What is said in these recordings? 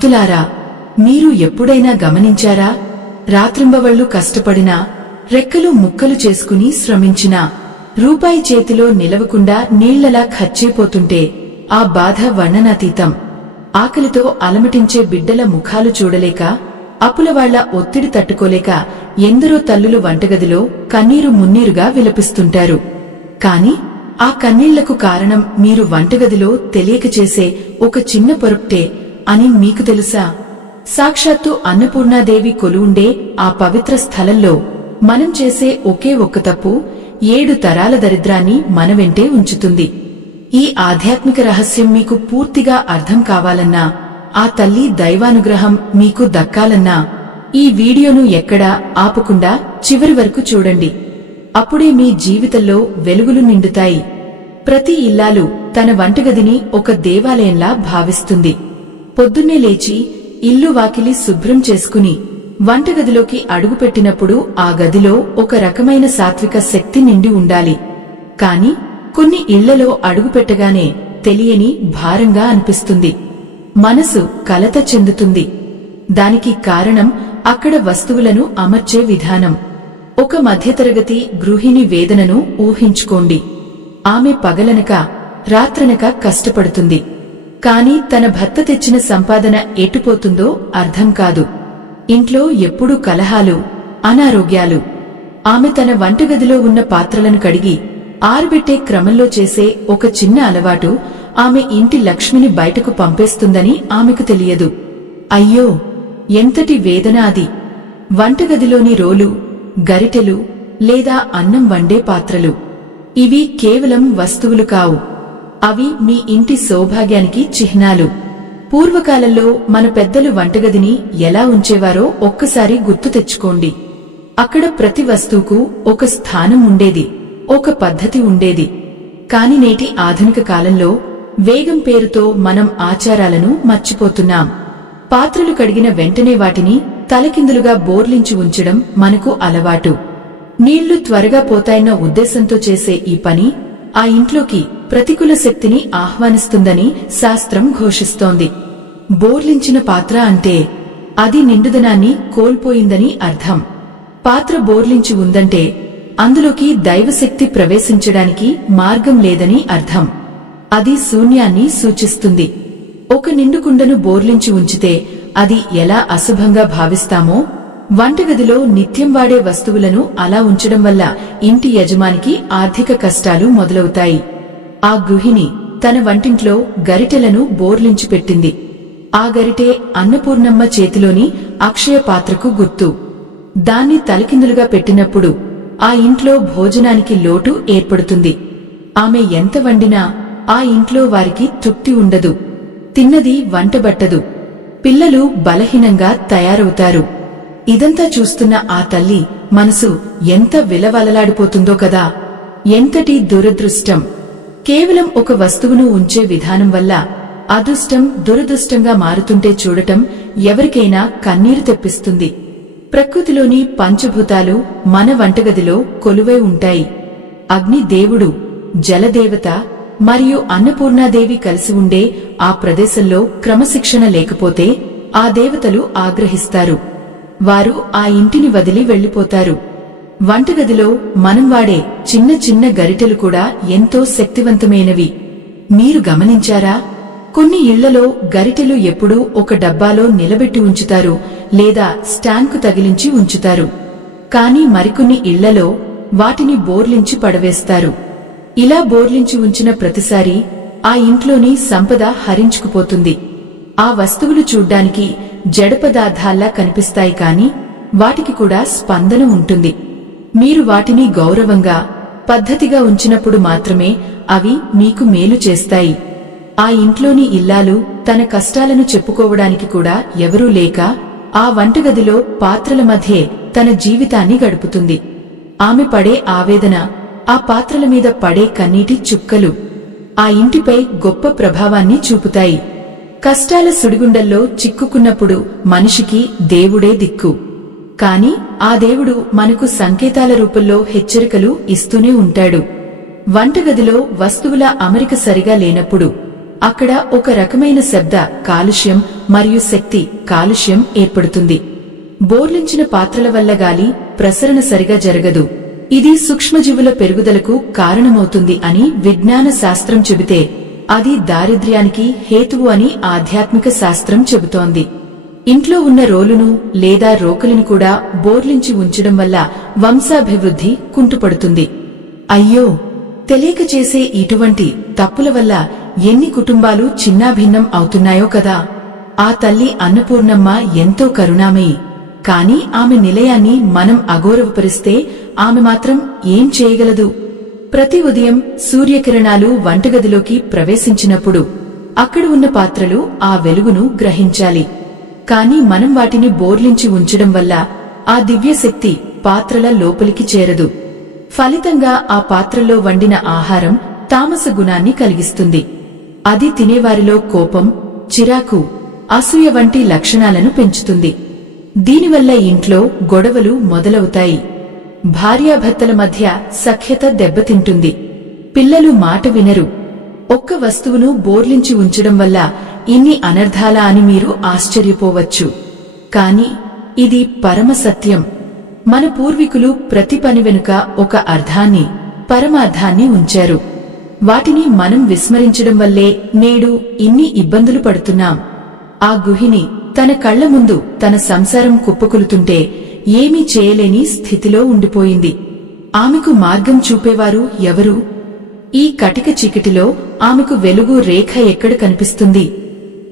భక్తులారా, మీరు ఎప్పుడైనా గమనించారా? రాత్రింబవళ్లు కష్టపడినా, రెక్కలు ముక్కలు చేసుకుని శ్రమించినా రూపాయి చేతిలో నిలవకుండా నీళ్లలా ఖర్చైపోతుంటే ఆ బాధ వర్ణనాతీతం. ఆకలితో అలమటించే బిడ్డల ముఖాలు చూడలేక, అప్పులవాళ్ల ఒత్తిడి తట్టుకోలేక ఎందరో తల్లులు వంటగదిలో కన్నీరు మున్నీరుగా విలపిస్తుంటారు. కాని ఆ కన్నీళ్లకు కారణం మీరు వంటగదిలో తెలియక చేసే ఒక చిన్న పొరపాటే అని మీకు తెలుసా? సాక్షాత్తు అన్నపూర్ణాదేవి కొలువుండే ఆ పవిత్ర స్థలంలో మనం చేసే ఒకే ఒక్క తప్పు 7 తరాల దరిద్రాన్ని మన వెంటే ఉంచుతుంది. ఈ ఆధ్యాత్మిక రహస్యం మీకు పూర్తిగా అర్థం కావాలన్నా, ఆ తల్లి దైవానుగ్రహం మీకు దక్కాలన్నా ఈ వీడియోను ఎక్కడా ఆపకుండా చివరి వరకు చూడండి. అప్పుడే మీ జీవితంలో వెలుగులు నిండుతాయి. ప్రతి ఇల్లాలు తన వంటగదిని ఒక దేవాలయంలా భావిస్తుంది. పొద్దున్నే లేచి ఇల్లు వాకిలి శుభ్రం చేసుకుని వంటగదిలోకి అడుగుపెట్టినప్పుడు ఆ గదిలో ఒక రకమైన సాత్విక శక్తి నిండి ఉండాలి. కాని కొన్ని ఇళ్లలో అడుగుపెట్టగానే తెలియని భారంగా అనిపిస్తుంది. మనసు కలత చెందుతుంది. దానికి కారణం అక్కడ వస్తువులను అమర్చే విధానం. ఒక మధ్యతరగతి గృహిణి వేదనను ఊహించుకోండి. ఆమె పగలనక రాత్రనక కష్టపడుతుంది. కాని తన భర్త తెచ్చిన సంపాదన ఎటుపోతుందో అర్థం కాదు. ఇంట్లో ఎప్పుడూ కలహాలు, అనారోగ్యాలు. ఆమె తన వంటగదిలో ఉన్న పాత్రలను కడిగి ఆరబెట్టే క్రమంలో చేసే ఒక చిన్న అలవాటు ఆమె ఇంటి లక్ష్మిని బయటకు పంపేస్తుందని ఆమెకు తెలియదు. అయ్యో, ఎంతటి వేదన అది! వంటగదిలోని రోలు, గరిటెలు లేదా అన్నం వండే పాత్రలు ఇవి కేవలం వస్తువులు కావు. అవి మీ ఇంటి సౌభాగ్యానికి చిహ్నాలు. పూర్వకాలంలో మన పెద్దలు వంటగదిని ఎలా ఉంచేవారో ఒక్కసారి గుర్తు తెచ్చుకోండి. అక్కడ ప్రతి వస్తువుకు ఒక స్థానం ఉండేది, ఒక పద్ధతి ఉండేది. కాని నేటి ఆధునిక కాలంలో వేగం పేరుతో మనం ఆచారాలను మర్చిపోతున్నాం. పాత్రలు కడిగిన వెంటనే వాటిని తలకిందులుగా బోర్లించి ఉంచడం మనకు అలవాటు. నీళ్లు త్వరగా పోతాయన్న ఉద్దేశంతో చేసే ఈ పని ఆ ఇంట్లోకి ప్రతికూల శక్తిని ఆహ్వానిస్తుందని శాస్త్రం ఘోషిస్తోంది. బోర్లించిన పాత్ర అంటే అది నిండుదనాన్ని కోల్పోయిందని అర్థం. పాత్ర బోర్లించి ఉందంటే అందులోకి దైవశక్తి ప్రవేశించడానికి మార్గం లేదని అర్థం. అది శూన్యాన్ని సూచిస్తుంది. ఒక నిండుకుండను బోర్లించి ఉంచితే అది ఎలా అశుభంగా భావిస్తామో, వంటగదిలో నిత్యం వాడే వస్తువులను అలా ఉంచడం వల్ల ఇంటి యజమానికి ఆర్థిక కష్టాలు మొదలవుతాయి. ఆ గృహిణి తన వంటింట్లో గరిటెలను బోర్లించి పెట్టింది. ఆ గరిటె అన్నపూర్ణమ్మ చేతిలోని అక్షయ పాత్రకు గుర్తు. దాన్ని తలకిందులుగా పెట్టినప్పుడు ఆ ఇంట్లో భోజనానికి లోటు ఏర్పడుతుంది. ఆమె ఎంత వండినా ఆ ఇంట్లో వారికి తృప్తి ఉండదు. తిన్నది వంటబట్టదు. పిల్లలు బలహీనంగా తయారవుతారు. ఇదంతా చూస్తున్న ఆ తల్లి మనసు ఎంత విలవలలాడిపోతుందో కదా! ఎంతటి దురదృష్టం! కేవలం ఒక వస్తువును ఉంచే విధానం వల్ల అదృష్టం దురదృష్టంగా మారుతుంటే చూడటం ఎవరికైనా కన్నీరు తెప్పిస్తుంది. ప్రకృతిలోని పంచభూతాలు మన వంటగదిలో కొలువై ఉంటాయి. అగ్ని దేవుడు, జలదేవత మరియు అన్నపూర్ణాదేవి కలిసి ఉండే ఆ ప్రదేశంలో క్రమశిక్షణ లేకపోతే ఆ దేవతలు ఆగ్రహిస్తారు. వారు ఆ ఇంటిని వదిలి వెళ్లిపోతారు. వంటగదిలో మనం వాడే చిన్న చిన్న గరిటెలు కూడా ఎంతో శక్తివంతమైనవి. మీరు గమనించారా? కొన్ని ఇళ్లలో గరిటెలు ఎప్పుడూ ఒక డబ్బాలో నిలబెట్టి ఉంచుతారు లేదా స్టాండ్కు తగిలించి ఉంచుతారు. కాని మరికొన్ని ఇళ్లలో వాటిని బోర్లించి పడవేస్తారు. ఇలా బోర్లించి ఉంచిన ప్రతిసారి ఆ ఇంట్లోని సంపద హరించుకుపోతుంది. ఆ వస్తువులు చూడ్డానికి జడ పదార్థాల్లా కనిపిస్తాయి, కాని వాటికి కూడా స్పందన ఉంటుంది. మీరు వాటిని గౌరవంగా, పద్ధతిగా ఉంచినప్పుడు మాత్రమే అవి మీకు మేలు చేస్తాయి. ఆ ఇంట్లోని ఇల్లాలు తన కష్టాలను చెప్పుకోవడానికి కూడా ఎవరూ లేక ఆ వంటగదిలో పాత్రల మధ్యే తన జీవితాన్ని గడుపుతుంది. ఆమె పడే ఆవేదన, ఆ పాత్రల మీద పడే కన్నీటి చుక్కలు ఆ ఇంటిపై గొప్ప ప్రభావాన్ని చూపుతాయి. కష్టాల సుడిగుండల్లో చిక్కుకున్నప్పుడు మనిషికి దేవుడే దిక్కు. కాని ఆ దేవుడు మనకు సంకేతాల రూపంలో హెచ్చరికలు ఇస్తూనే ఉంటాడు. వంటగదిలో వస్తువుల అమరిక సరిగా లేనప్పుడు అక్కడ ఒక రకమైన శబ్ద కాలుష్యం మరియు శక్తి కాలుష్యం ఏర్పడుతుంది. బోర్లించిన పాత్రల వల్ల గాలి ప్రసరణ సరిగా జరగదు. ఇది సూక్ష్మజీవుల పెరుగుదలకు కారణమవుతుంది అని విజ్ఞాన శాస్త్రం చెబితే అది దారిద్ర్యానికి హేతువు అని ఆధ్యాత్మిక శాస్త్రం చెబుతోంది. ఇంట్లో ఉన్న రోలును లేదా రోకలిని కూడా బోర్లించి ఉంచడం వల్ల వంశాభివృద్ధి కుంటుపడుతుంది. అయ్యో, తెలియక చేసే ఇటువంటి తప్పుల వల్ల ఎన్ని కుటుంబాలు చిన్నాభిన్నం అవుతున్నాయో కదా. ఆ తల్లి అన్నపూర్ణమ్మ ఎంతో కరుణామయి. కాని ఆమె నిలయాన్ని మనం అగౌరవపరిస్తే ఆమె మాత్రం ఏం చేయగలదు? ప్రతి ఉదయం సూర్యకిరణాలు వంటగదిలోకి ప్రవేశించినప్పుడు అక్కడ ఉన్న పాత్రలు ఆ వెలుగును గ్రహించాలి. కాని మనం వాటిని బోర్లించి ఉంచడం వల్ల ఆ దివ్యశక్తి పాత్రల లోపలికి చేరదు. ఫలితంగా ఆ పాత్రల్లో వండిన ఆహారం తామస గుణాన్ని కలిగిస్తుంది. అది తినేవారిలో కోపం, చిరాకు, అసూయ వంటి లక్షణాలను పెంచుతుంది. దీనివల్ల ఇంట్లో గొడవలు మొదలవుతాయి. భార్యాభర్తల మధ్య సఖ్యత దెబ్బతింటుంది. పిల్లలు మాట వినరు. ఒక్క వస్తువును బోర్లించి ఉంచడం వల్ల ఇన్ని అనర్థాలా అని మీరు ఆశ్చర్యపోవచ్చు. కాని ఇది పరమ సత్యం. మన పూర్వీకులు ప్రతి పని వెనుక ఒక అర్థాన్ని, పరమార్థాన్ని ఉంచారు. వాటిని మనం విస్మరించడం వల్లే నేడు ఇన్ని ఇబ్బందులు పడుతున్నాం. ఆ గృహిణి తన కళ్ల ముందు తన సంసారం కుప్పకొలుతుంటే ఏమీ చేయలేని స్థితిలో ఉండిపోయింది. ఆమెకు మార్గం చూపేవారు ఎవరు? ఈ కటిక చీకటిలో ఆమెకు వెలుగు రేఖ ఎక్కడ కనిపిస్తుంది?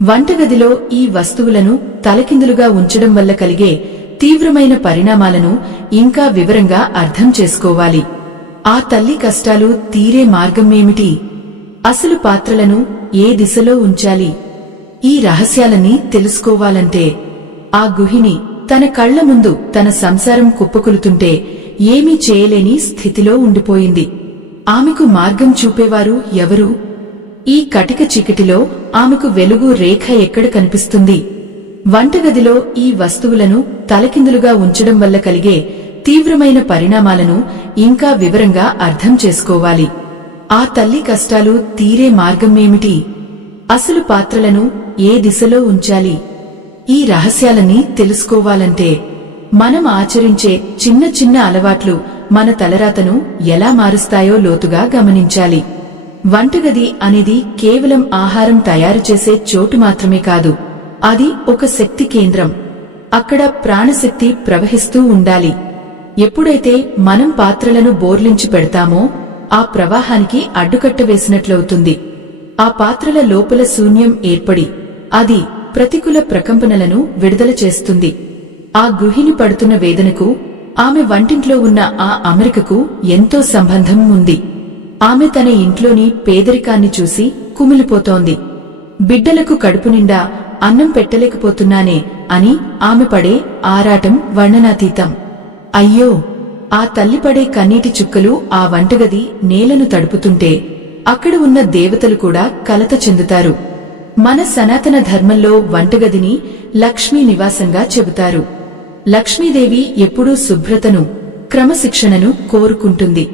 వంటగదిలో ఈ వస్తువులను తలకిందులుగా ఉంచడం వల్ల కలిగే తీవ్రమైన పరిణామాలను ఇంకా వివరంగా అర్థం చేసుకోవాలి. ఆ తల్లి కష్టాలు తీరే మార్గమేమిటి? అసలు పాత్రలను ఏ దిశలో ఉంచాలి? ఈ రహస్యాలన్నీ తెలుసుకోవాలంటే ఆ గృహిణి తన కళ్ల ముందు తన సంసారం కుప్పకొలుతుంటే ఏమీ చేయలేని స్థితిలో ఉండిపోయింది. ఆమెకు మార్గం చూపేవారు ఎవరు? ఈ కటిక చీకటిలో ఆమెకు వెలుగు రేఖ ఎక్కడ కనిపిస్తుంది? వంటగదిలో ఈ వస్తువులను తలకిందులుగా ఉంచడం వల్ల కలిగే తీవ్రమైన పరిణామాలను ఇంకా వివరంగా అర్థం చేసుకోవాలి. ఆ తల్లి కష్టాలు తీరే మార్గమేమిటి? అసలు పాత్రలను ఏ దిశలో ఉంచాలి? ఈ రహస్యాలన్నీ తెలుసుకోవాలంటే మనం ఆచరించే చిన్న చిన్న అలవాట్లు మన తలరాతను ఎలా మారుస్తాయో లోతుగా గమనించాలి. వంటగది అనేది కేవలం ఆహారం తయారు చేసే చోటు మాత్రమే కాదు. అది ఒక శక్తి కేంద్రం. అక్కడ ప్రాణశక్తి ప్రవహిస్తూ ఉండాలి. ఎప్పుడైతే మనం పాత్రలను బోర్లించి పెడతామో ఆ ప్రవాహానికి అడ్డుకట్ట వేసినట్లవుతుంది. ఆ పాత్రల లోపల శూన్యం ఏర్పడి అది ప్రతికూల ప్రకంపనలను విడుదల చేస్తుంది. ఆ గృహిణి పడుతున్న వేదనకు ఆమె వంటింట్లో ఉన్న ఆ అమరికకు ఎంతో సంబంధం ఉంది. ఆమె తన ఇంట్లోని పేదరికాన్ని చూసి కుమిలిపోతోంది. బిడ్డలకు కడుపు నిండా అన్నం పెట్టలేకపోతున్నానే అని ఆమె పడే ఆరాటం వర్ణనాతీతం. అయ్యో, ఆ తల్లి పడే కన్నీటి చుక్కలు ఆ వంటగది నేలను తడుపుతుంటే అక్కడ ఉన్న దేవతలు కూడా కలత చెందుతారు. మన సనాతన ధర్మంలో వంటగదిని లక్ష్మీ నివాసంగా చెబుతారు. లక్ష్మీదేవి ఎప్పుడూ శుభ్రతను, క్రమశిక్షణను కోరుకుంటుంది.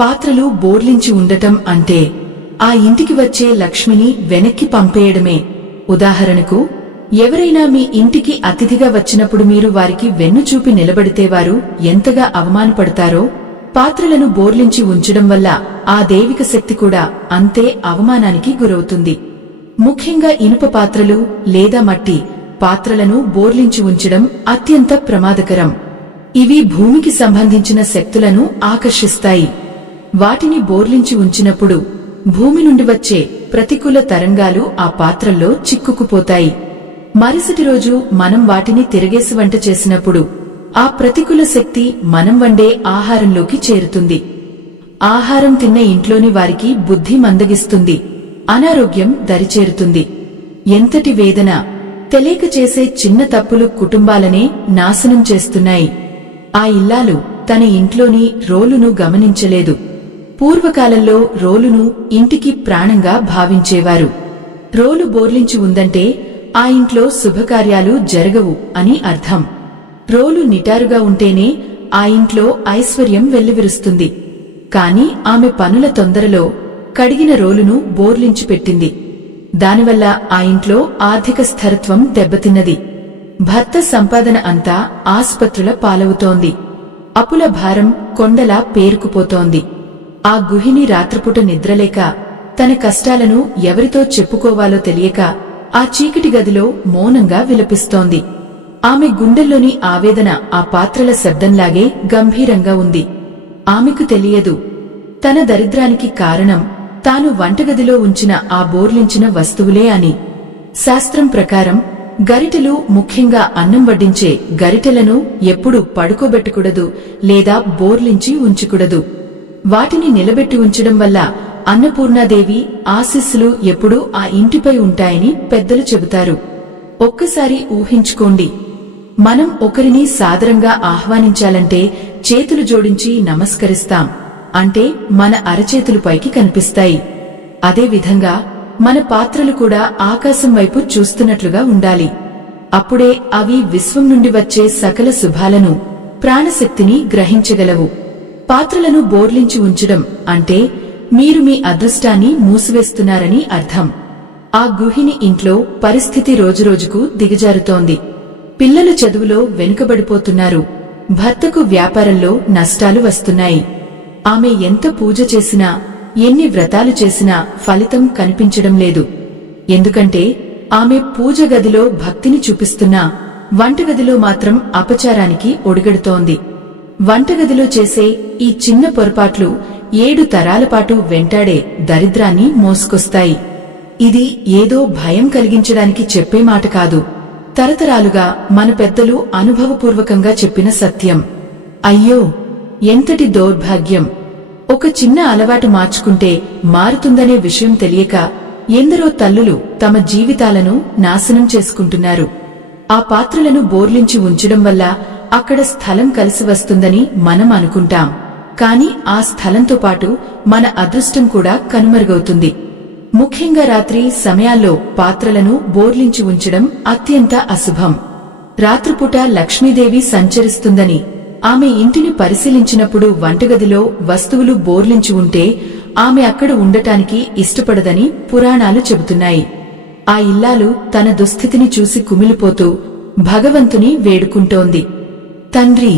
పాత్రలు బోర్లించి ఉండటం అంటే ఆ ఇంటికి వచ్చే లక్ష్మిని వెనక్కి పంపేయడమే. ఉదాహరణకు, ఎవరైనా మీ ఇంటికి అతిథిగా వచ్చినప్పుడు మీరు వారికి వెన్ను చూపి నిలబడితే వారు ఎంతగా అవమానపడతారో, పాత్రలను బోర్లించి ఉంచడం వల్ల ఆ దైవిక శక్తి కూడా అంతే అవమానానికి గురవుతుంది. ముఖ్యంగా ఇనుప పాత్రలు లేదా మట్టి పాత్రలను బోర్లించి ఉంచడం అత్యంత ప్రమాదకరం. ఇవి భూమికి సంబంధించిన శక్తులను ఆకర్షిస్తాయి. వాటిని బోర్లించి ఉంచినప్పుడు భూమి నుండి వచ్చే ప్రతికూల తరంగాలు ఆ పాత్రల్లో చిక్కుకుపోతాయి. మరుసటి రోజు మనం వాటిని తిరగేసి వంట చేసినప్పుడు ఆ ప్రతికూల శక్తి మనం వండే ఆహారంలోకి చేరుతుంది. ఆహారం తిన్న ఇంట్లోని వారికి బుద్ధి మందగిస్తుంది, అనారోగ్యం దరిచేరుతుంది. ఎంతటి వేదన! తెలియక చేసే చిన్న తప్పులు కుటుంబాలనే నాశనం చేస్తున్నాయి. ఆ ఇల్లాలు తన ఇంట్లోని రోలును గమనించలేదు. పూర్వకాలంలో రోలును ఇంటికి ప్రాణంగా భావించేవారు. రోలు బోర్లించి ఉందంటే ఆ ఇంట్లో శుభకార్యాలు జరగవు అని అర్థం. రోలు నిటారుగా ఉంటేనే ఆ ఇంట్లో ఐశ్వర్యం వెల్లివిరుస్తుంది. కాని ఆమె పనుల తొందరలో కడిగిన రోలును బోర్లించి పెట్టింది. దానివల్ల ఆ ఇంట్లో ఆర్థిక స్థిరత్వం దెబ్బతిన్నది. భర్త సంపాదన అంతా ఆస్పత్రుల పాలవుతోంది. అప్పుల భారం కొండలా పేరుకుపోతోంది. ఆ గృహిణి రాత్రిపూట నిద్రలేక తన కష్టాలను ఎవరితో చెప్పుకోవాలో తెలియక ఆ చీకటి గదిలో మౌనంగా విలపిస్తోంది. ఆమె గుండెల్లోని ఆవేదన ఆ పాత్రల శబ్దంలాగే గంభీరంగా ఉంది. ఆమెకు తెలియదు, తన దరిద్రానికి కారణం తాను వంటగదిలో ఉంచిన ఆ బోర్లించిన వస్తువులే అని. శాస్త్రం ప్రకారం గరిటెలు, ముఖ్యంగా అన్నం వడ్డించే గరిటెలను ఎప్పుడూ పడుకోబెట్టకూడదు లేదా బోర్లించి ఉంచకూడదు. వాటిని నిలబెట్టి ఉంచడం వల్ల అన్నపూర్ణాదేవి ఆశీస్సులు ఎప్పుడూ ఆ ఇంటిపై ఉంటాయని పెద్దలు చెబుతారు. ఒక్కసారి ఊహించుకోండి, మనం ఒకరిని సాదరంగా ఆహ్వానించాలంటే చేతులు జోడించి నమస్కరిస్తాం, అంటే మన అరచేతులు పైకి కనిపిస్తాయి. అదేవిధంగా మన పాత్రలు కూడా ఆకాశం వైపు చూస్తున్నట్లుగా ఉండాలి. అప్పుడే అవి విశ్వం నుండి వచ్చే సకల శుభాలను, ప్రాణశక్తిని గ్రహించగలవు. పాత్రలను బోర్లించి ఉంచడం అంటే మీరు మీ అదృష్టాన్ని మూసివేస్తున్నారని అర్థం. ఆ గృహిణి ఇంట్లో పరిస్థితి రోజురోజుకు దిగజారుతోంది. పిల్లలు చదువులో వెనుకబడిపోతున్నారు. భర్తకు వ్యాపారంలో నష్టాలు వస్తున్నాయి. ఆమె ఎంత పూజ చేసినా, ఎన్ని వ్రతాలు చేసినా ఫలితం కనిపించడం లేదు. ఎందుకంటే ఆమె పూజ గదిలో భక్తిని చూపిస్తున్నా వంటగదిలో మాత్రం అపచారానికి ఒడిగడుతోంది. వంటగదిలో చేసే ఈ చిన్న పొరపాట్లు 7 తరాలపాటు వెంటాడే దరిద్రాన్ని మోసుకొస్తాయి. ఇది ఏదో భయం కలిగించడానికి చెప్పే మాట కాదు. తరతరాలుగా మన పెద్దలు అనుభవపూర్వకంగా చెప్పిన సత్యం. అయ్యో, ఎంతటి దౌర్భాగ్యం! ఒక చిన్న అలవాటు మార్చుకుంటే మారుతుందనే విషయం తెలియక ఎందరో తల్లులు తమ జీవితాలను నాశనం చేసుకుంటున్నారు. ఆ పాత్రలను బోర్లించి ఉంచడం వల్ల అక్కడ స్థలం కలిసి వస్తుందని మనం అనుకుంటాం. కాని ఆ స్థలంతో పాటు మన అదృష్టం కూడా కనుమరుగవుతుంది. ముఖ్యంగా రాత్రి సమయాల్లో పాత్రలను బోర్లించి ఉంచడం అత్యంత అశుభం. రాత్రిపూట లక్ష్మీదేవి సంచరిస్తుందని, ఆమె ఇంటిని పరిశీలించినప్పుడు వంటగదిలో వస్తువులు బోర్లించి ఉంటే ఆమె అక్కడ ఉండటానికి ఇష్టపడదని పురాణాలు చెబుతున్నాయి. ఆ ఇల్లాలు తన దుస్థితిని చూసి కుమిలిపోతూ భగవంతుని వేడుకుంటోంది. తండ్రి,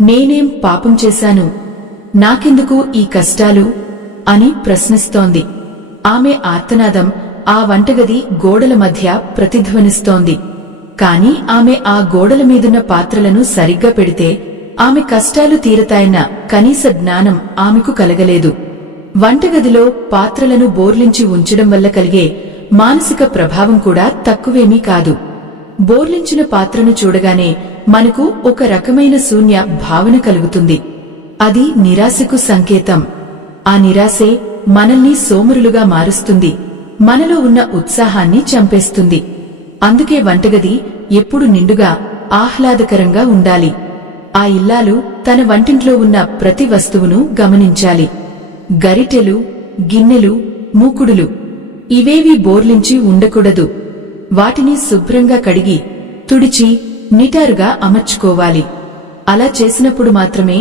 నేనేం పాపం చేశాను? నాకెందుకు ఈ కష్టాలు అని ప్రశ్నిస్తోంది. ఆమె ఆర్తనాదం ఆ వంటగది గోడల మధ్య ప్రతిధ్వనిస్తోంది. కాని ఆమె ఆ గోడల మీదున్న పాత్రలను సరిగ్గా పెడితే ఆమె కష్టాలు తీరతాయన్న కనీస జ్ఞానం ఆమెకు కలగలేదు. వంటగదిలో పాత్రలను బోర్లించి ఉంచడం వల్ల కలిగే మానసిక ప్రభావం కూడా తక్కువేమీ కాదు. బోర్లించిన పాత్రను చూడగానే మనకు ఒక రకమైన శూన్య భావన కలుగుతుంది. అది నిరాశకు సంకేతం. ఆ నిరాశే మనల్ని సోమరులుగా మారుస్తుంది, మనలో ఉన్న ఉత్సాహాన్ని చంపేస్తుంది. అందుకే వంటగది ఎప్పుడు నిండుగా, ఆహ్లాదకరంగా ఉండాలి. ఆ ఇల్లాలు తన వంటింట్లో ఉన్న ప్రతి వస్తువును గమనించాలి. గరిటెలు, గిన్నెలు, మూకుడులు ఇవేవీ బోర్లించి ఉండకూడదు. వాటిని శుభ్రంగా కడిగి, తుడిచి, నిటారుగా అమర్చుకోవాలి. అలా చేసినప్పుడు మాత్రమే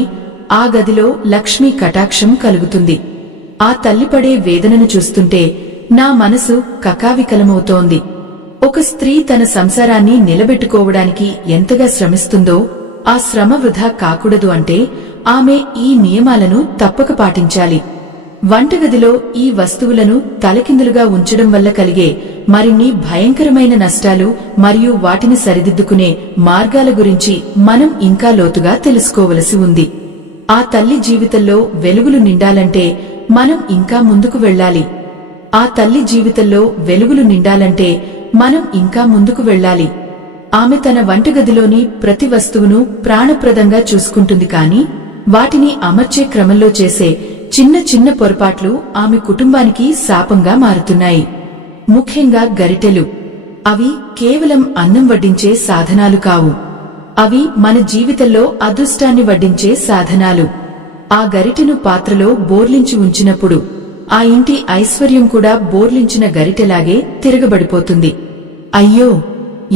ఆ గదిలో లక్ష్మీ కటాక్షం కలుగుతుంది. ఆ తల్లిపడే వేదనను చూస్తుంటే నా మనసు కకావికలమవుతోంది. ఒక స్త్రీ తన సంసారాన్ని నిలబెట్టుకోవడానికి ఎంతగా శ్రమిస్తుందో ఆ శ్రమ వృధా కాకూడదు అంటే ఆమె ఈ నియమాలను తప్పక పాటించాలి. వంటగదిలో ఈ వస్తువులను తలకిందులుగా ఉంచడం వల్ల కలిగే మరిన్ని భయంకరమైన నష్టాలు మరియు వాటిని సరిదిద్దుకునే మార్గాల గురించి మనం ఇంకా లోతుగా తెలుసుకోవలసి ఉంది. ఆ తల్లి జీవితంలో వెలుగులు నిండాలంటే మనం ఇంకా ముందుకు వెళ్ళాలి. ఆ తల్లి జీవితంలో వెలుగులు నిండాలంటే మనం ఇంకా ముందుకు వెళ్ళాలి. ఆమె తన వంటగదిలోని ప్రతి వస్తువును ప్రాణప్రదంగా చూసుకుంటుంది. కాని వాటిని అమర్చే క్రమంలో చేసే చిన్న చిన్న పొరపాట్లు ఆమె కుటుంబానికి శాపంగా మారుతున్నాయి. ముఖ్యంగా గరిటెలు. అవి కేవలం అన్నం వడ్డించే సాధనాలు కావు. అవి మన జీవితంలో అదృష్టాన్ని వడ్డించే సాధనాలు. ఆ గరిటెను పాత్రలో బోర్లించి ఉంచినప్పుడు ఆ ఇంటి ఐశ్వర్యం కూడా బోర్లించిన గరిటెలాగే తిరగబడిపోతుంది. అయ్యో,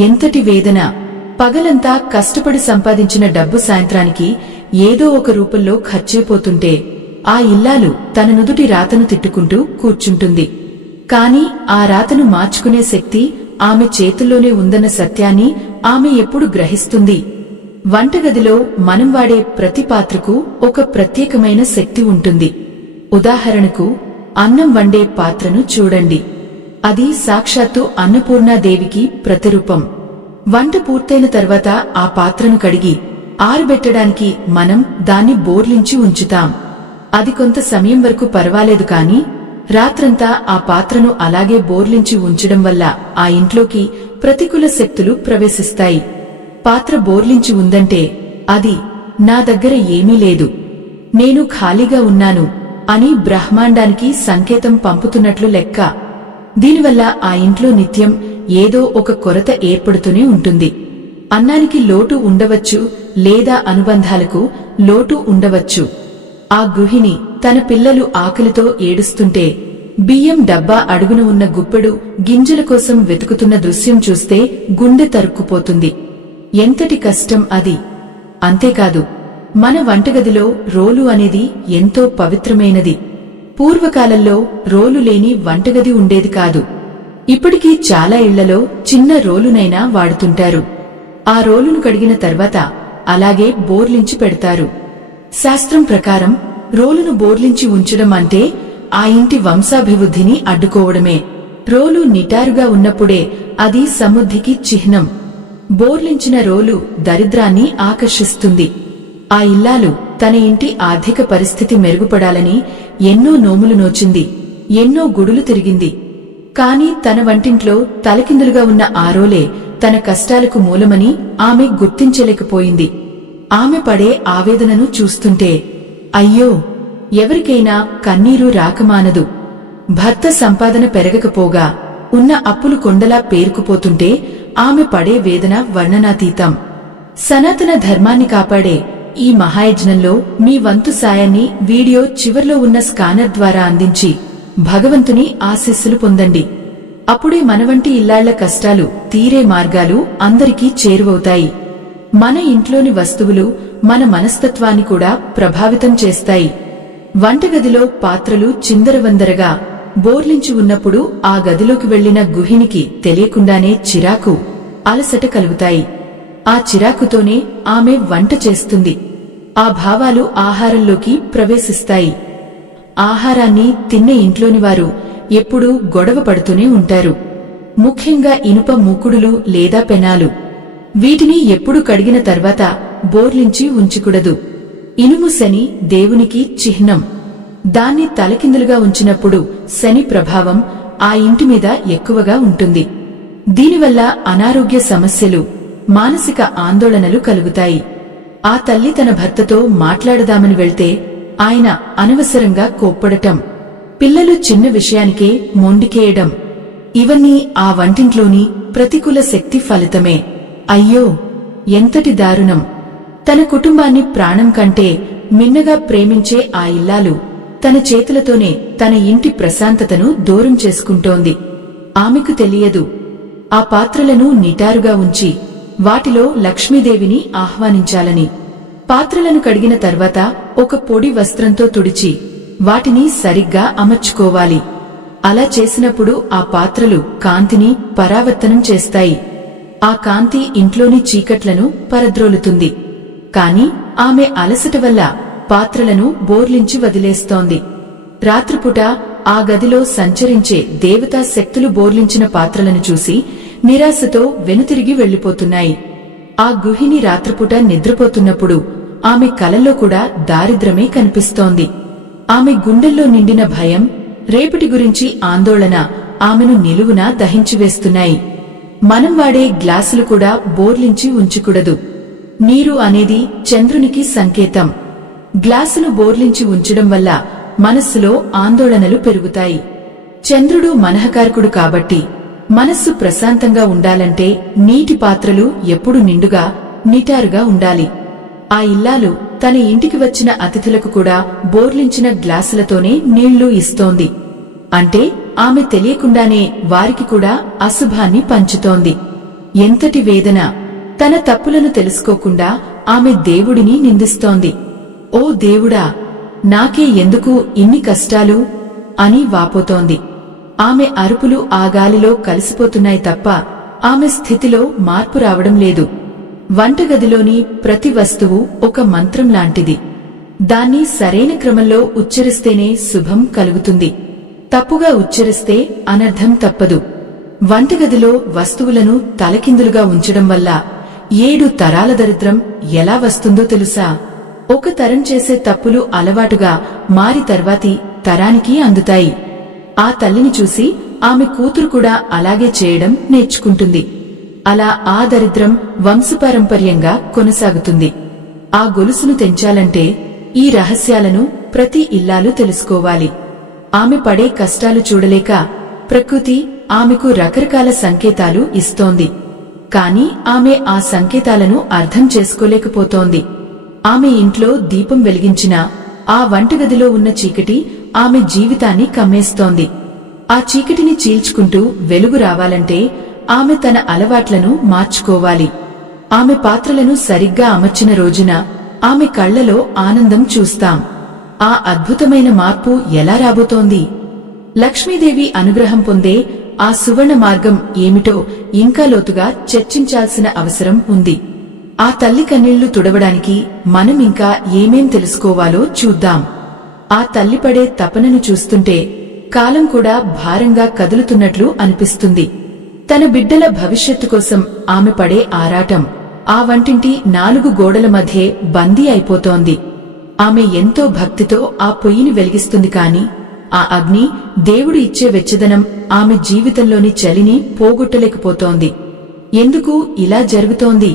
ఎంతటి వేదన! పగలంతా కష్టపడి సంపాదించిన డబ్బు సాయంత్రానికి ఏదో ఒక రూపంలో ఖర్చైపోతుంటే ఆ ఇల్లాలు తన నుదుటి రాతను తిట్టుకుంటూ కూర్చుంటుంది. కాని ఆ రాతను మార్చుకునే శక్తి ఆమె చేతుల్లోనే ఉందన్న సత్యాన్ని ఆమె ఎప్పుడు గ్రహిస్తుంది? వంటగదిలో మనం వాడే ప్రతి పాత్రకు ఒక ప్రత్యేకమైన శక్తి ఉంటుంది. ఉదాహరణకు అన్నం వండే పాత్రను చూడండి. అది సాక్షాత్తు అన్నపూర్ణాదేవికి ప్రతిరూపం. వంట పూర్తయిన తర్వాత ఆ పాత్రను కడిగి ఆరబెట్టడానికి మనం దాన్ని బోర్లించి ఉంచుతాం. అది కొంత సమయం వరకు పర్వాలేదు, కాని రాత్రంతా ఆ పాత్రను అలాగే బోర్లించి ఉంచడం వల్ల ఆ ఇంట్లోకి ప్రతికూల శక్తులు ప్రవేశిస్తాయి. పాత్ర బోర్లించి ఉందంటే అది నా దగ్గర ఏమీ లేదు, నేను ఖాళీగా ఉన్నాను అని బ్రహ్మాండానికి సంకేతం పంపుతున్నట్లు లెక్క. దీనివల్ల ఆ ఇంట్లో నిత్యం ఏదో ఒక కొరత ఏర్పడుతూనే ఉంటుంది. అన్నానికి లోటు ఉండవచ్చు, లేదా అనుబంధాలకు లోటు ఉండవచ్చు. ఆ గృహిణి తన పిల్లలు ఆకలితో ఏడుస్తుంటే బియ్యం డబ్బా అడుగున ఉన్న గుప్పెడు గింజల కోసం వెతుకుతున్న దృశ్యం చూస్తే గుండె తరుక్కుపోతుంది. ఎంతటి కష్టం అది! అంతేకాదు, మన వంటగదిలో రోలు అనేది ఎంతో పవిత్రమైనది. పూర్వకాలంలో రోలు లేని వంటగది ఉండేది కాదు. ఇప్పటికీ చాలా ఇళ్లలో చిన్న రోలునైనా వాడుతుంటారు. ఆ రోలును కడిగిన తర్వాత అలాగే బోర్లించి పెడతారు. శాస్త్రం ప్రకారం రోలును బోర్లించి ఉంచడం అంటే ఆ ఇంటి వంశాభివృద్ధిని అడ్డుకోవడమే. రోలు నిటారుగా ఉన్నప్పుడే అది సమృద్ధికి చిహ్నం. బోర్లించిన రోలు దరిద్రాన్ని ఆకర్షిస్తుంది. ఆ ఇల్లాలు తన ఇంటి ఆర్థిక పరిస్థితి మెరుగుపడాలని ఎన్నో నోములు నోచింది, ఎన్నో గుడులు తిరిగింది. కాని తన వంటింట్లో తలకిందులుగా ఉన్న ఆ రోలే తన కష్టాలకు మూలమని ఆమె గుర్తించలేకపోయింది. ఆమె పడే ఆవేదనను చూస్తుంటే అయ్యో, ఎవరికైనా కన్నీరు రాకమానదు. భర్త సంపాదన పెరగకపోగా ఉన్న అప్పులు కొండలా పేరుకుపోతుంటే ఆమె పడే వేదన వర్ణనాతీతం. సనాతన ధర్మాన్ని కాపాడే ఈ మహాయజ్ఞంలో మీ వంతు సాయాన్ని వీడియో చివర్లో ఉన్న స్కానర్ ద్వారా అందించి భగవంతుని ఆశీస్సులు పొందండి. అప్పుడే మనవంటి ఇల్లాళ్ల కష్టాలు తీరే మార్గాలు అందరికీ చేరువవుతాయి. మన ఇంట్లోని వస్తువులు మన మనస్తత్వాన్ని కూడా ప్రభావితం చేస్తాయి. వంటగదిలో పాత్రలు చిందరవందరగా బోర్లించి ఉన్నప్పుడు ఆ గదిలోకి వెళ్లిన గృహిణికి తెలియకుండానే చిరాకు, అలసట కలుగుతాయి. ఆ చిరాకుతోనే ఆమె వంట చేస్తుంది. ఆ భావాలు ఆహారంలోకి ప్రవేశిస్తాయి. ఆహారాన్ని తిన్నే ఇంట్లోని వారు ఎప్పుడూ గొడవ పడుతూనే ఉంటారు. ముఖ్యంగా ఇనుప మూకుడులు లేదా పెనాలు. వీటిని ఎప్పుడు కడిగిన తర్వాత బోర్లించి ఉంచకూడదు. ఇనుము శని దేవునికి చిహ్నం. దాన్ని తలకిందులుగా ఉంచినప్పుడు శని ప్రభావం ఆ ఇంటి మీద ఎక్కువగా ఉంటుంది. దీనివల్ల అనారోగ్య సమస్యలు, మానసిక ఆందోళనలు కలుగుతాయి. ఆ తల్లి తన భర్తతో మాట్లాడదామని వెళ్తే ఆయన అనవసరంగా కోప్పడటం, పిల్లలు చిన్న విషయానికే మొండికేయడం, ఇవన్నీ ఆ వంటింట్లోని ప్రతికూల శక్తి ఫలితమే. అయ్యో, ఎంతటి దారుణం! తన కుటుంబాన్ని ప్రాణం కంటే మిన్నగా ప్రేమించే ఆ ఇల్లాలు తన చేతులతోనే తన ఇంటి ప్రశాంతతను దూరం చేసుకుంటోంది. ఆమెకు తెలియదు. ఆ పాత్రలను నిటారుగా ఉంచి వాటిలో లక్ష్మీదేవిని ఆహ్వానించాలని. పాత్రలను కడిగిన తర్వాత ఒక పొడి వస్త్రంతో తుడిచి వాటిని సరిగ్గా అమర్చుకోవాలి. అలా చేసినప్పుడు ఆ పాత్రలు కాంతిని పరావర్తనం చేస్తాయి. ఆ కాంతి ఇంట్లోని చీకట్లను పరద్రోలుతుంది. కాని ఆమె అలసట వల్ల పాత్రలను బోర్లించి వదిలేస్తోంది. రాత్రిపూట ఆ గదిలో సంచరించే దేవతా శక్తులు బోర్లించిన పాత్రలను చూసి నిరాశతో వెనుతిరిగి వెళ్లిపోతున్నాయి. ఆ గృహిణి రాత్రిపూట నిద్రపోతున్నప్పుడు ఆమె కలలో కూడా దారిద్రమే కనిపిస్తోంది. ఆమె గుండెల్లో నిండిన భయం, రేపటి గురించి ఆందోళన ఆమెను నిలువునా దహించివేస్తున్నాయి. మనం వాడే గ్లాసులు కూడా బోర్లించి ఉంచకూడదు. నీరు అనేది చంద్రునికి సంకేతం. గ్లాసును బోర్లించి ఉంచడం వల్ల మనస్సులో ఆందోళనలు పెరుగుతాయి. చంద్రుడు మనఃకారకుడు కాబట్టి మనస్సు ప్రశాంతంగా ఉండాలంటే నీటి పాత్రలు ఎప్పుడు నిండుగా, నిటారుగా ఉండాలి. ఆ ఇల్లాలు తన ఇంటికి వచ్చిన అతిథులకు కూడా బోర్లించిన గ్లాసులతోనే నీళ్లు ఇస్తోంది. అంటే ఆమె తెలియకుండానే వారికి కూడా అశుభాన్ని పంచుతోంది. ఎంతటి వేదన! తన తప్పులను తెలుసుకోకుండా ఆమె దేవుడిని నిందిస్తోంది. ఓ దేవుడా, నాకే ఎందుకు ఇన్ని కష్టాలు అని వాపోతోంది. ఆమె అరుపులు ఆ గాలిలో కలిసిపోతున్నాయి తప్ప ఆమె స్థితిలో మార్పు రావడం లేదు. వంటగదిలోని ప్రతి వస్తువు ఒక మంత్రం లాంటిది. దాన్ని సరైన క్రమంలో ఉచ్చరిస్తేనే శుభం కలుగుతుంది. తప్పుగా ఉచ్చరిస్తే అనర్థం తప్పదు. వంటగదిలో వస్తువులను తలకిందులుగా ఉంచడం వల్ల 7 తరాల దరిద్రం ఎలా వస్తుందో తెలుసా? ఒక తరం చేసే తప్పులు అలవాటుగా మారి తర్వాతి తరానికి అందుతాయి. ఆ తల్లిని చూసి ఆమె కూతురు కూడా అలాగే చేయడం నేర్చుకుంటుంది. అలా ఆ దరిద్రం వంశపారంపర్యంగా కొనసాగుతుంది. ఆ గొలుసును తెంచాలంటే ఈ రహస్యాలను ప్రతి ఇల్లాలు తెలుసుకోవాలి. ఆమె పడే కష్టాలు చూడలేక ప్రకృతి ఆమెకు రకరకాల సంకేతాలు ఇస్తోంది. కాని ఆమె ఆ సంకేతాలను అర్థం చేసుకోలేకపోతోంది. ఆమె ఇంట్లో దీపం వెలిగించినా ఆ వంటగదిలో ఉన్న చీకటి ఆమె జీవితాన్ని కమ్మేస్తోంది. ఆ చీకటిని చీల్చుకుంటూ వెలుగు రావాలంటే ఆమె తన అలవాట్లను మార్చుకోవాలి. ఆమె పాత్రలను సరిగ్గా అమర్చిన రోజున ఆమె కళ్లలో ఆనందం చూస్తాం. ఆ అద్భుతమైన మార్పు ఎలా రాబోతోంది? లక్ష్మీదేవి అనుగ్రహం పొందే ఆ సువర్ణ మార్గం ఏమిటో ఇంకా లోతుగా చర్చించాల్సిన అవసరం ఉంది. ఆ తల్లి కన్నీళ్లు తుడవడానికి మనం ఇంకా ఏమేం తెలుసుకోవాలో చూద్దాం. ఆ తల్లి పడే తపనను చూస్తుంటే కాలం కూడా భారంగా కదులుతున్నట్లు అనిపిస్తుంది. తన బిడ్డల భవిష్యత్తు కోసం ఆమె పడే ఆరాటం ఆ వంటింటి 4 గోడల మధ్యే బందీ అయిపోతోంది. ఆమె ఎంతో భక్తితో ఆ పొయ్యిని వెలిగిస్తుంది కాని ఆ అగ్ని దేవుడు ఇచ్చే వెచ్చదనం ఆమె జీవితంలోని చలిని పోగొట్టలేకపోతోంది. ఎందుకు ఇలా జరుగుతోంది?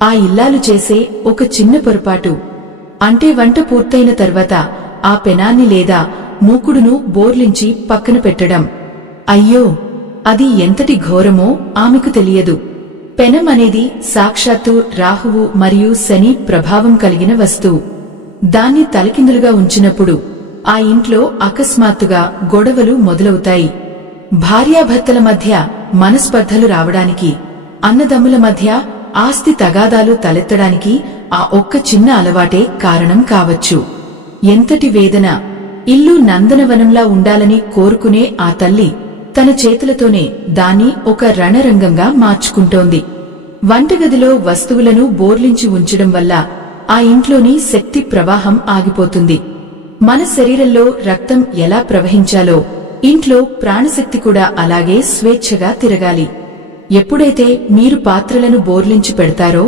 ఆ ఇల్లాలు చేసే ఒక చిన్న పొరపాటు. అంటే వంట పూర్తయిన తర్వాత ఆ పెనాన్ని లేదా మూకుడును బోర్లించి పక్కన పెట్టడం. అయ్యో, అది ఎంతటి ఘోరమో ఆమెకు తెలియదు. పెనం అనేది సాక్షాత్తు రాహువు మరియు శని ప్రభావం కలిగిన వస్తువు. దాన్ని తలకిందులుగా ఉంచినప్పుడు ఆ ఇంట్లో అకస్మాత్తుగా గొడవలు మొదలవుతాయి. భార్యాభర్తల మధ్య మనస్పర్ధలు రావడానికి, అన్నదమ్ముల మధ్య ఆస్తి తగాదాలు తలెత్తడానికి ఆ ఒక్క చిన్న అలవాటే కారణం కావచ్చు. ఎంతటి వేదన! ఇల్లు నందనవనంలా ఉండాలని కోరుకునే ఆ తల్లి తన చేతులతోనే దాన్ని ఒక రణరంగంగా మార్చుకుంటోంది. వంటగదిలో వస్తువులను బోర్లించి ఉంచడం వల్ల ఆ ఇంట్లోని శక్తి ప్రవాహం ఆగిపోతుంది. మన శరీరంలో రక్తం ఎలా ప్రవహించాలో ఇంట్లో ప్రాణశక్తి కూడా అలాగే స్వేచ్ఛగా తిరగాలి. ఎప్పుడైతే మీరు పాత్రలను బోర్లించి పెడతారో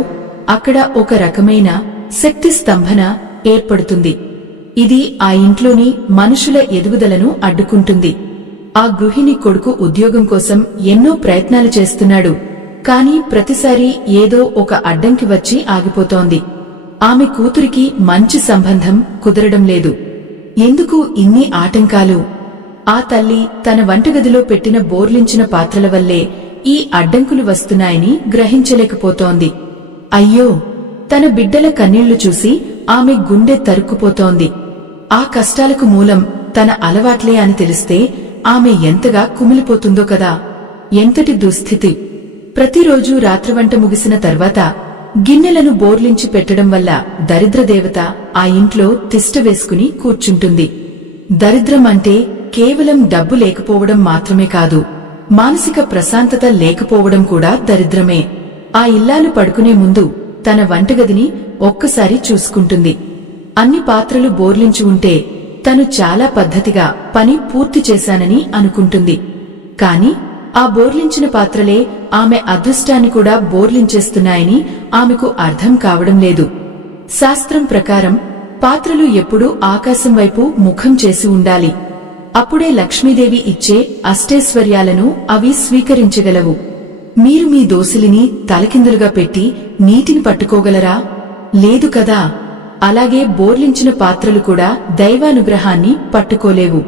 అక్కడ ఒక రకమైన శక్తి స్తంభన ఏర్పడుతుంది. ఇది ఆ ఇంట్లోని మనుషుల ఎదుగుదలను అడ్డుకుంటుంది. ఆ గృహిణి కొడుకు ఉద్యోగం కోసం ఎన్నో ప్రయత్నాలు చేస్తున్నాడు. కాని ప్రతిసారి ఏదో ఒక అడ్డంకి వచ్చి ఆగిపోతోంది. ఆమె కూతురికి మంచి సంబంధం కుదరడం లేదు. ఎందుకు ఇన్ని ఆటంకాలు? ఆ తల్లి తన వంటగదిలో పెట్టిన బోర్లించిన పాత్రల వల్లే ఈ అడ్డంకులు వస్తున్నాయని గ్రహించలేకపోతోంది. అయ్యో, తన బిడ్డల కన్నీళ్లు చూసి ఆమె గుండె తరుక్కుపోతోంది. ఆ కష్టాలకు మూలం తన అలవాట్లే అని తెలిస్తే ఆమె ఎంతగా కుమిలిపోతుందో కదా. ఎంతటి దుస్థితి! ప్రతిరోజూ రాత్రివంట ముగిసిన తర్వాత గిన్నెలను బోర్లించి పెట్టడం వల్ల దరిద్రదేవత ఆ ఇంట్లో తిష్ట వేసుకుని కూర్చుంటుంది. దరిద్రం అంటే కేవలం డబ్బు లేకపోవడం మాత్రమే కాదు, మానసిక ప్రశాంతత లేకపోవడం కూడా దరిద్రమే. ఆ ఇల్లాలు పడుకునే ముందు తన వంటగదిని ఒక్కసారి చూసుకుంటుంది. అన్ని పాత్రలు బోర్లించి ఉంటే తను చాలా పద్ధతిగా పని పూర్తి చేశానని అనుకుంటుంది. కాని ఆ బోర్లించిన పాత్రలే ఆమె అదృష్టాన్ని కూడా బోర్లించేస్తున్నాయని ఆమెకు అర్థం కావడం లేదు. శాస్త్రం ప్రకారం పాత్రలు ఎప్పుడూ ఆకాశం వైపు ముఖం చేసి ఉండాలి. అప్పుడే లక్ష్మీదేవి ఇచ్చే అష్టైశ్వర్యాలను అవి స్వీకరించగలవు. మీరు మీ దోసిలిని తలకిందులుగా పెట్టి నీటిని పట్టుకోగలరా? లేదు కదా. అలాగే బోర్లించిన పాత్రలు కూడా దైవానుగ్రహాన్ని పట్టుకోలేవు.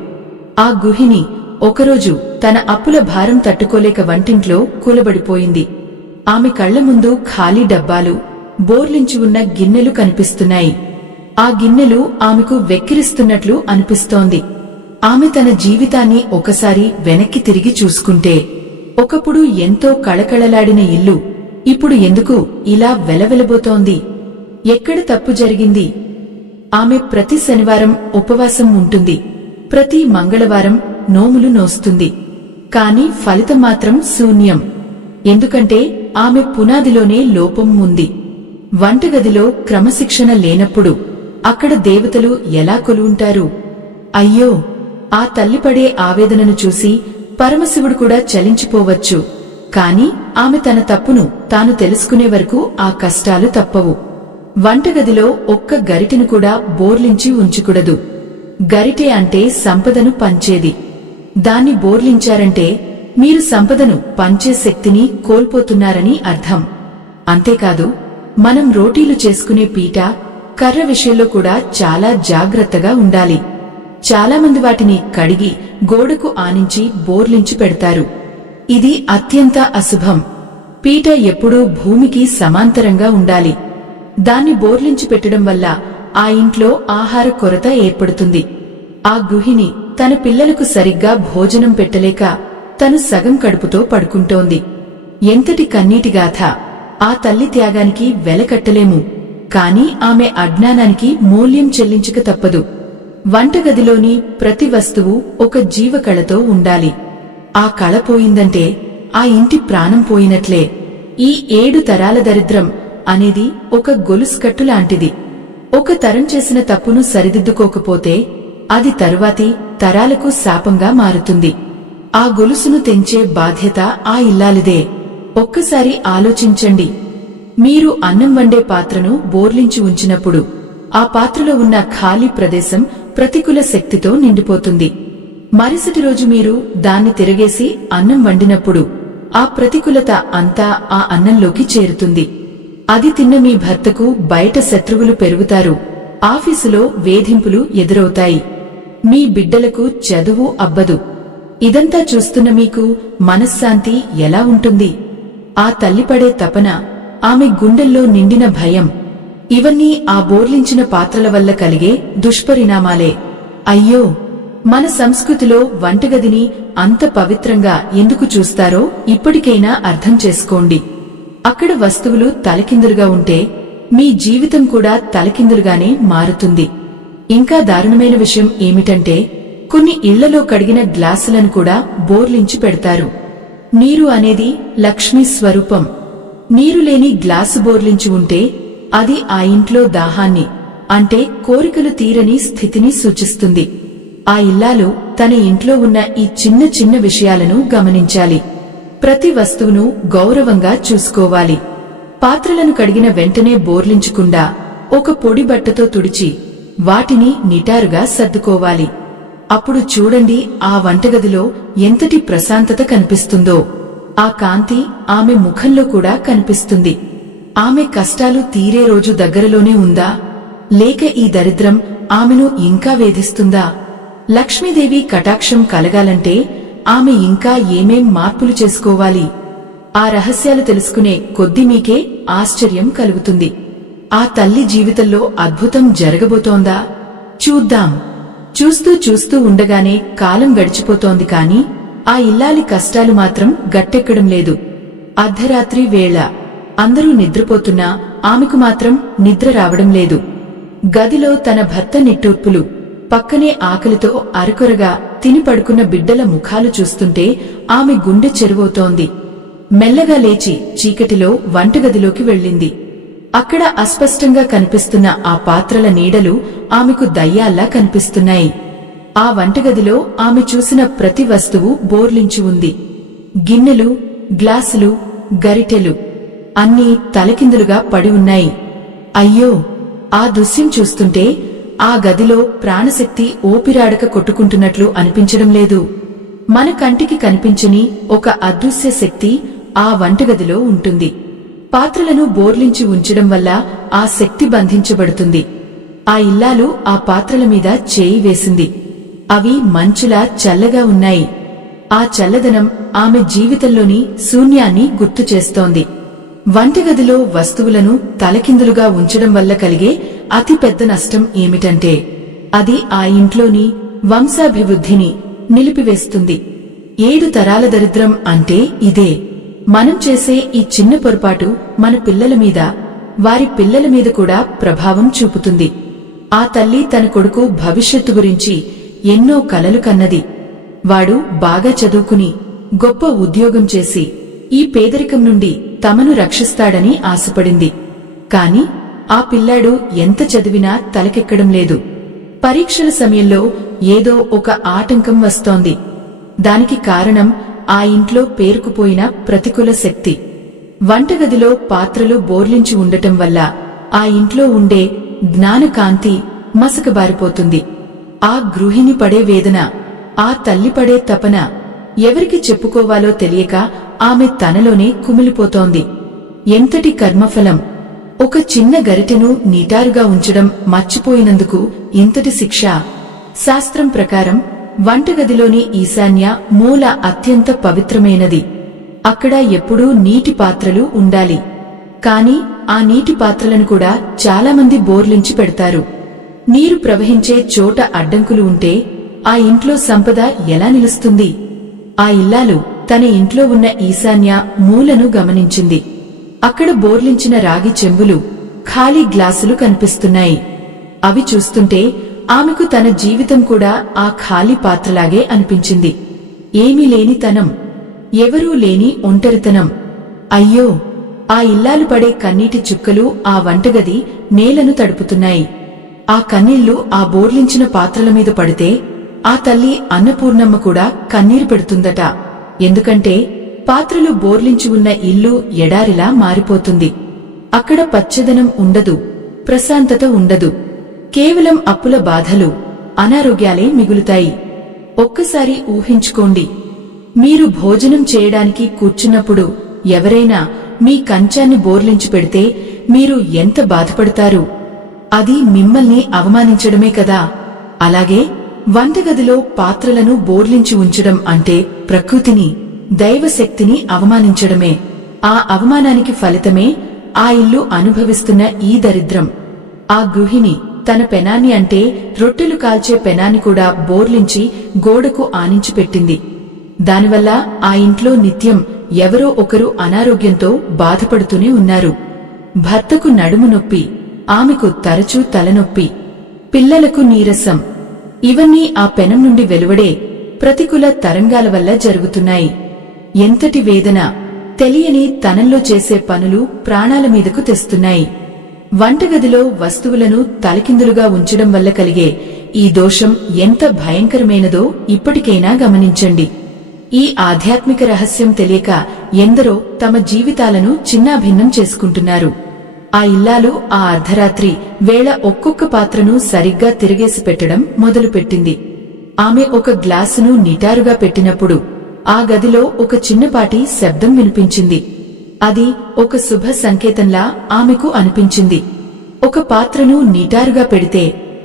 ఆ గృహిణి ఒకరోజు తన అప్పుల భారం తట్టుకోలేక వంటింట్లో కూలబడిపోయింది. ఆమె కళ్ల ముందు ఖాళీ డబ్బాలు, బోర్లించి ఉన్న గిన్నెలు కనిపిస్తున్నాయి. ఆ గిన్నెలు ఆమెకు వెక్కిరిస్తున్నట్లు అనిపిస్తోంది. ఆమె తన జీవితాన్ని ఒకసారి వెనక్కి తిరిగి చూసుకుంటే ఒకప్పుడు ఎంతో కళకళలాడిన ఇల్లు ఇప్పుడు ఎందుకు ఇలా వెలవెలబోతోంది? ఎక్కడ తప్పు జరిగింది? ఆమె ప్రతి శనివారం ఉపవాసం ఉంటుంది. ప్రతి మంగళవారం నోములు నోస్తుంది. కాని ఫలితం మాత్రం శూన్యం. ఎందుకంటే ఆమె పునాదిలోనే లోపం ఉంది. వంటగదిలో క్రమశిక్షణ లేనప్పుడు అక్కడ దేవతలు ఎలా కొలువుంటారు? అయ్యో, ఆ తల్లిపడే ఆవేదనను చూసి పరమశివుడు కూడా చలించిపోవచ్చు. కాని ఆమె తన తప్పును తాను తెలుసుకునే వరకు ఆ కష్టాలు తప్పవు. వంటగదిలో ఒక్క గరిటెను కూడా బోర్లించి ఉంచకూడదు. గరిటె అంటే సంపదను పంచేది. దాన్ని బోర్లించారంటే మీరు సంపదను పంచే శక్తిని కోల్పోతున్నారని అర్థం. అంతేకాదు, మనం రోటీలు చేసుకునే పీట, కర్ర విషయంలో కూడా చాలా జాగ్రత్తగా ఉండాలి. చాలామంది వాటిని కడిగి గోడకు ఆనించి బోర్లించి పెడతారు. ఇది అత్యంత అశుభం. పీట ఎప్పుడూ భూమికి సమాంతరంగా ఉండాలి. దాన్ని బోర్లించి పెట్టడం వల్ల ఆ ఇంట్లో ఆహార కొరత ఏర్పడుతుంది. ఆ గృహిణి తన పిల్లలకు సరిగ్గా భోజనం పెట్టలేక తను సగం కడుపుతో పడుకుంటోంది. ఎంతటి కన్నీటిగాథ! ఆ తల్లి త్యాగానికి వెలకట్టలేము. కాని ఆమె అజ్ఞానానికి మూల్యం చెల్లించక తప్పదు. వంటగదిలోని ప్రతి వస్తువు ఒక జీవకళతో ఉండాలి. ఆ కళ పోయిందంటే ఆ ఇంటి ప్రాణం పోయినట్లే. ఈ 7 తరాల దరిద్రం అనేది ఒక గొలుసుకట్టు లాంటిది. ఒక తరం చేసిన తప్పును సరిదిద్దుకోకపోతే అది తరువాతి తరాలకు శాపంగా మారుతుంది. ఆ గొలుసును తెంచే బాధ్యత ఆ ఇల్లాలిదే. ఒక్కసారి ఆలోచించండి. మీరు అన్నం వండే పాత్రను బోర్లించి ఉంచినప్పుడు ఆ పాత్రలో ఉన్న ఖాళీ ప్రదేశం ప్రతికూల శక్తితో నిండిపోతుంది. మరుసటి రోజు మీరు దాన్ని తిరగేసి అన్నం వండినప్పుడు ఆ ప్రతికూలత అంతా ఆ అన్నంలోకి చేరుతుంది. అది తిన్న మీ భర్తకు బయట శత్రువులు పెరుగుతారు. ఆఫీసులో వేధింపులు ఎదురవుతాయి. మీ బిడ్డలకు చదువు అబ్బదు. ఇదంతా చూస్తున్న మీకు మనశ్శాంతి ఎలా ఉంటుంది? ఆ తల్లిపడే తపన, ఆమె గుండెల్లో నిండిన భయం, ఇవన్నీ ఆ బోర్లించిన పాత్రల వల్ల కలిగే దుష్పరిణామాలే. అయ్యో, మన సంస్కృతిలో వంటగదిని అంత పవిత్రంగా ఎందుకు చూస్తారో ఇప్పటికైనా అర్థం చేసుకోండి. అక్కడ వస్తువులు తలకిందులుగా ఉంటే మీ జీవితం కూడా తలకిందులుగానే మారుతుంది. ఇంకా దారుణమైన విషయం ఏమిటంటే, కొన్ని ఇళ్లలో కడిగిన గ్లాసులను కూడా బోర్లించి పెడతారు. నీరు అనేది లక్ష్మీ స్వరూపం. నీరు లేని గ్లాసు బోర్లించి ఉంటే అది ఆ ఇంట్లో దాహాన్ని, అంటే కోరికలు తీరని స్థితిని సూచిస్తుంది. ఆ ఇల్లాలు తన ఇంట్లో ఉన్న ఈ చిన్న చిన్న విషయాలను గమనించాలి. ప్రతి వస్తువును గౌరవంగా చూసుకోవాలి. పాత్రలను కడిగిన వెంటనే బోర్లించకుండా ఒక పొడి బట్టతో తుడిచి వాటిని నిటారుగా సర్దుకోవాలి. అప్పుడు చూడండి, ఆ వంటగదిలో ఎంతటి ప్రశాంతత కనిపిస్తుందో. ఆ కాంతి ఆమె ముఖంలో కూడా కనిపిస్తుంది. ఆమె కష్టాలు తీరే రోజు దగ్గరలోనే ఉందా, లేక ఈ దరిద్రం ఆమెను ఇంకా వేధిస్తుందా? లక్ష్మీదేవి కటాక్షం కలగాలంటే ఆమె ఇంకా ఏమేం మార్పులు చేసుకోవాలి? ఆ రహస్యాలు తెలుసుకునే కొద్దీ మీకే ఆశ్చర్యం కలుగుతుంది. ఆ తల్లి జీవితంలో అద్భుతం జరగబోతోందా? చూద్దాం. చూస్తూ చూస్తూ ఉండగానే కాలం గడిచిపోతోంది. కాని ఆ ఇల్లాలి కష్టాలు మాత్రం గట్టెక్కడం లేదు. అర్ధరాత్రి వేళ అందరూ నిద్రపోతున్నా ఆమెకు మాత్రం నిద్ర రావడం లేదు. గదిలో తన భర్త నిట్టూర్పులు, పక్కనే ఆకలితో అరకొరగా తిని పడుకున్న బిడ్డల ముఖాలు చూస్తుంటే ఆమె గుండె చెరువవుతోంది. మెల్లగా లేచి చీకటిలో వంటగదిలోకి వెళ్ళింది. అక్కడ అస్పష్టంగా కనిపిస్తున్న ఆ పాత్రల నీడలు ఆమెకు దయ్యాల్లా కనిపిస్తున్నాయి. ఆ వంటగదిలో ఆమె చూసిన ప్రతి వస్తువు బోర్లించి ఉంది. గిన్నెలు, గ్లాసులు, గరిటెలు అన్నీ తలకిందులుగా పడి ఉన్నాయి. అయ్యో, ఆ దృశ్యం చూస్తుంటే ఆ గదిలో ప్రాణశక్తి ఊపిరాడక కొట్టుకుంటున్నట్లు అనిపించడం లేదు. మన కంటికి కనిపించని ఒక అదృశ్య శక్తి ఆ వంటగదిలో ఉంటుంది. పాత్రలను బోర్లించి ఉంచడం వల్ల ఆ శక్తి బంధించబడుతుంది. ఆ ఇల్లాలు ఆ పాత్రల మీద చేయి వేసింది. అవి మంచులా చల్లగా ఉన్నాయి. ఆ చల్లదనం ఆమె జీవితంలోని శూన్యాన్ని గుర్తు చేస్తోంది. వంటగదిలో వస్తువులను తలకిందులుగా ఉంచడం వల్ల కలిగే అతి పెద్ద నష్టం ఏమిటంటే, అది ఆ ఇంట్లోని వంశాభివృద్ధిని నిలిపివేస్తుంది. 7 తరాల దరిద్రం అంటే ఇదే. మనం చేసే ఈ చిన్న పొరపాటు మన పిల్లల మీద, వారి పిల్లల మీద కూడా ప్రభావం చూపుతుంది. ఆ తల్లి తన కొడుకు భవిష్యత్తు గురించి ఎన్నో కలలు కన్నది. వాడు బాగా చదువుకుని గొప్ప ఉద్యోగం చేసి ఈ పేదరికం నుండి తమను రక్షిస్తాడని ఆశపడింది. కాని ఆ పిల్లాడు ఎంత చదివినా తలకెక్కడం లేదు. పరీక్షల సమయంలో ఏదో ఒక ఆటంకం వస్తోంది. దానికి కారణం ఆ ఇంట్లో పేరుకుపోయిన ప్రతికూల శక్తి. వంటగదిలో పాత్రలు బోర్లించి ఉండటం వల్ల ఆ ఇంట్లో ఉండే జ్ఞానకాంతి మసకబారిపోతుంది. ఆ గృహిణి పడే వేదన, ఆ తల్లి పడే తపన ఎవరికి చెప్పుకోవాలో తెలియక ఆమె తనలోనే కుమిలిపోతోంది. ఎంతటి కర్మఫలం! ఒక చిన్న గరిటెను నిటారుగా ఉంచడం మర్చిపోయినందుకు ఇంతటి శిక్ష. శాస్త్రం ప్రకారం వంటగదిలోని ఈశాన్య మూల అత్యంత పవిత్రమైనది. అక్కడ ఎప్పుడూ నీటి పాత్రలు ఉండాలి. కాని ఆ నీటి పాత్రలను కూడా చాలామంది బోర్లించి పెడతారు. నీరు ప్రవహించే చోట అడ్డంకులు ఉంటే ఆ ఇంట్లో సంపద ఎలా నిలుస్తుంది? ఆ ఇల్లాలు తన ఇంట్లో ఉన్న ఈశాన్య మూలను గమనించింది. అక్కడ బోర్లించిన రాగి చెంబులు, ఖాళీ గ్లాసులు కనిపిస్తున్నాయి. అవి చూస్తుంటే ఆమెకు తన జీవితం కూడా ఆ ఖాళీ పాత్రలాగే అనిపించింది. ఏమీ లేనితనం, ఎవరూ లేని ఒంటరితనం. అయ్యో! ఆ ఇల్లాలు పడే కన్నీటి చుక్కలు ఆ వంటగది నేలను తడుపుతున్నాయి. ఆ కన్నీళ్లు ఆ బోర్లించిన పాత్రల మీద పడితే ఆ తల్లి అన్నపూర్ణమ్మ కూడా కన్నీరు పెడుతుందట. ఎందుకంటే పాత్రలు బోర్లించి ఉన్న ఇల్లు ఎడారిలా మారిపోతుంది. అక్కడ పచ్చదనం ఉండదు, ప్రశాంతత ఉండదు. కేవలం అప్పుల బాధలు, అనారోగ్యాలే మిగులుతాయి. ఒక్కసారి ఊహించుకోండి, మీరు భోజనం చేయడానికి కూర్చున్నప్పుడు ఎవరైనా మీ కంచాన్ని బోర్లించి పెడితే మీరు ఎంత బాధపడతారు? అది మిమ్మల్ని అవమానించడమే కదా. అలాగే వంటగదిలో పాత్రలను బోర్లించి ఉంచడం అంటే ప్రకృతిని, దైవశక్తిని అవమానించడమే. ఆ అవమానానికి ఫలితమే ఆ ఇల్లు అనుభవిస్తున్న ఈ దరిద్రం. ఆ గృహిణి తన పెనాన్ని, అంటే రొట్టెలు కాల్చే పెనాన్ని కూడా బోర్లించి గోడకు ఆనించి పెట్టింది. దానివల్ల ఆ ఇంట్లో నిత్యం ఎవరో ఒకరు అనారోగ్యంతో బాధపడుతూనే ఉన్నారు. భర్తకు నడుము నొప్పి, ఆమెకు తరచూ తలనొప్పి, పిల్లలకు నీరసం. ఇవన్నీ ఆ పెనం నుండి వెలువడే ప్రతికూల తరంగాల వల్ల జరుగుతున్నాయి. ఎంతటి వేదన! తెలియని తనంలో చేసే పనులు ప్రాణాల మీదకు తెస్తున్నాయి. వంటగదిలో వస్తువులను తలకిందులుగా ఉంచడం వల్ల కలిగే ఈ దోషం ఎంత భయంకరమైనదో ఇప్పటికైనా గమనించండి. ఈ ఆధ్యాత్మిక రహస్యం తెలియక ఎందరో తమ జీవితాలను చిన్నాభిన్నం చేసుకుంటున్నారు. ఆ ఇల్లాలు ఆ అర్ధరాత్రి వేళ ఒక్కొక్క పాత్రను సరిగ్గా తిరిగేసి పెట్టడం మొదలుపెట్టింది. ఆమె ఒక గ్లాసును నిటారుగా పెట్టినప్పుడు ఆ గదిలో ఒక చిన్నపాటి శబ్దం వినిపించింది. అది ఒక శుభ సంకేతంలా ఆమెకు అనిపించింది. ఒక పాత్రను నిటారుగా పెడితే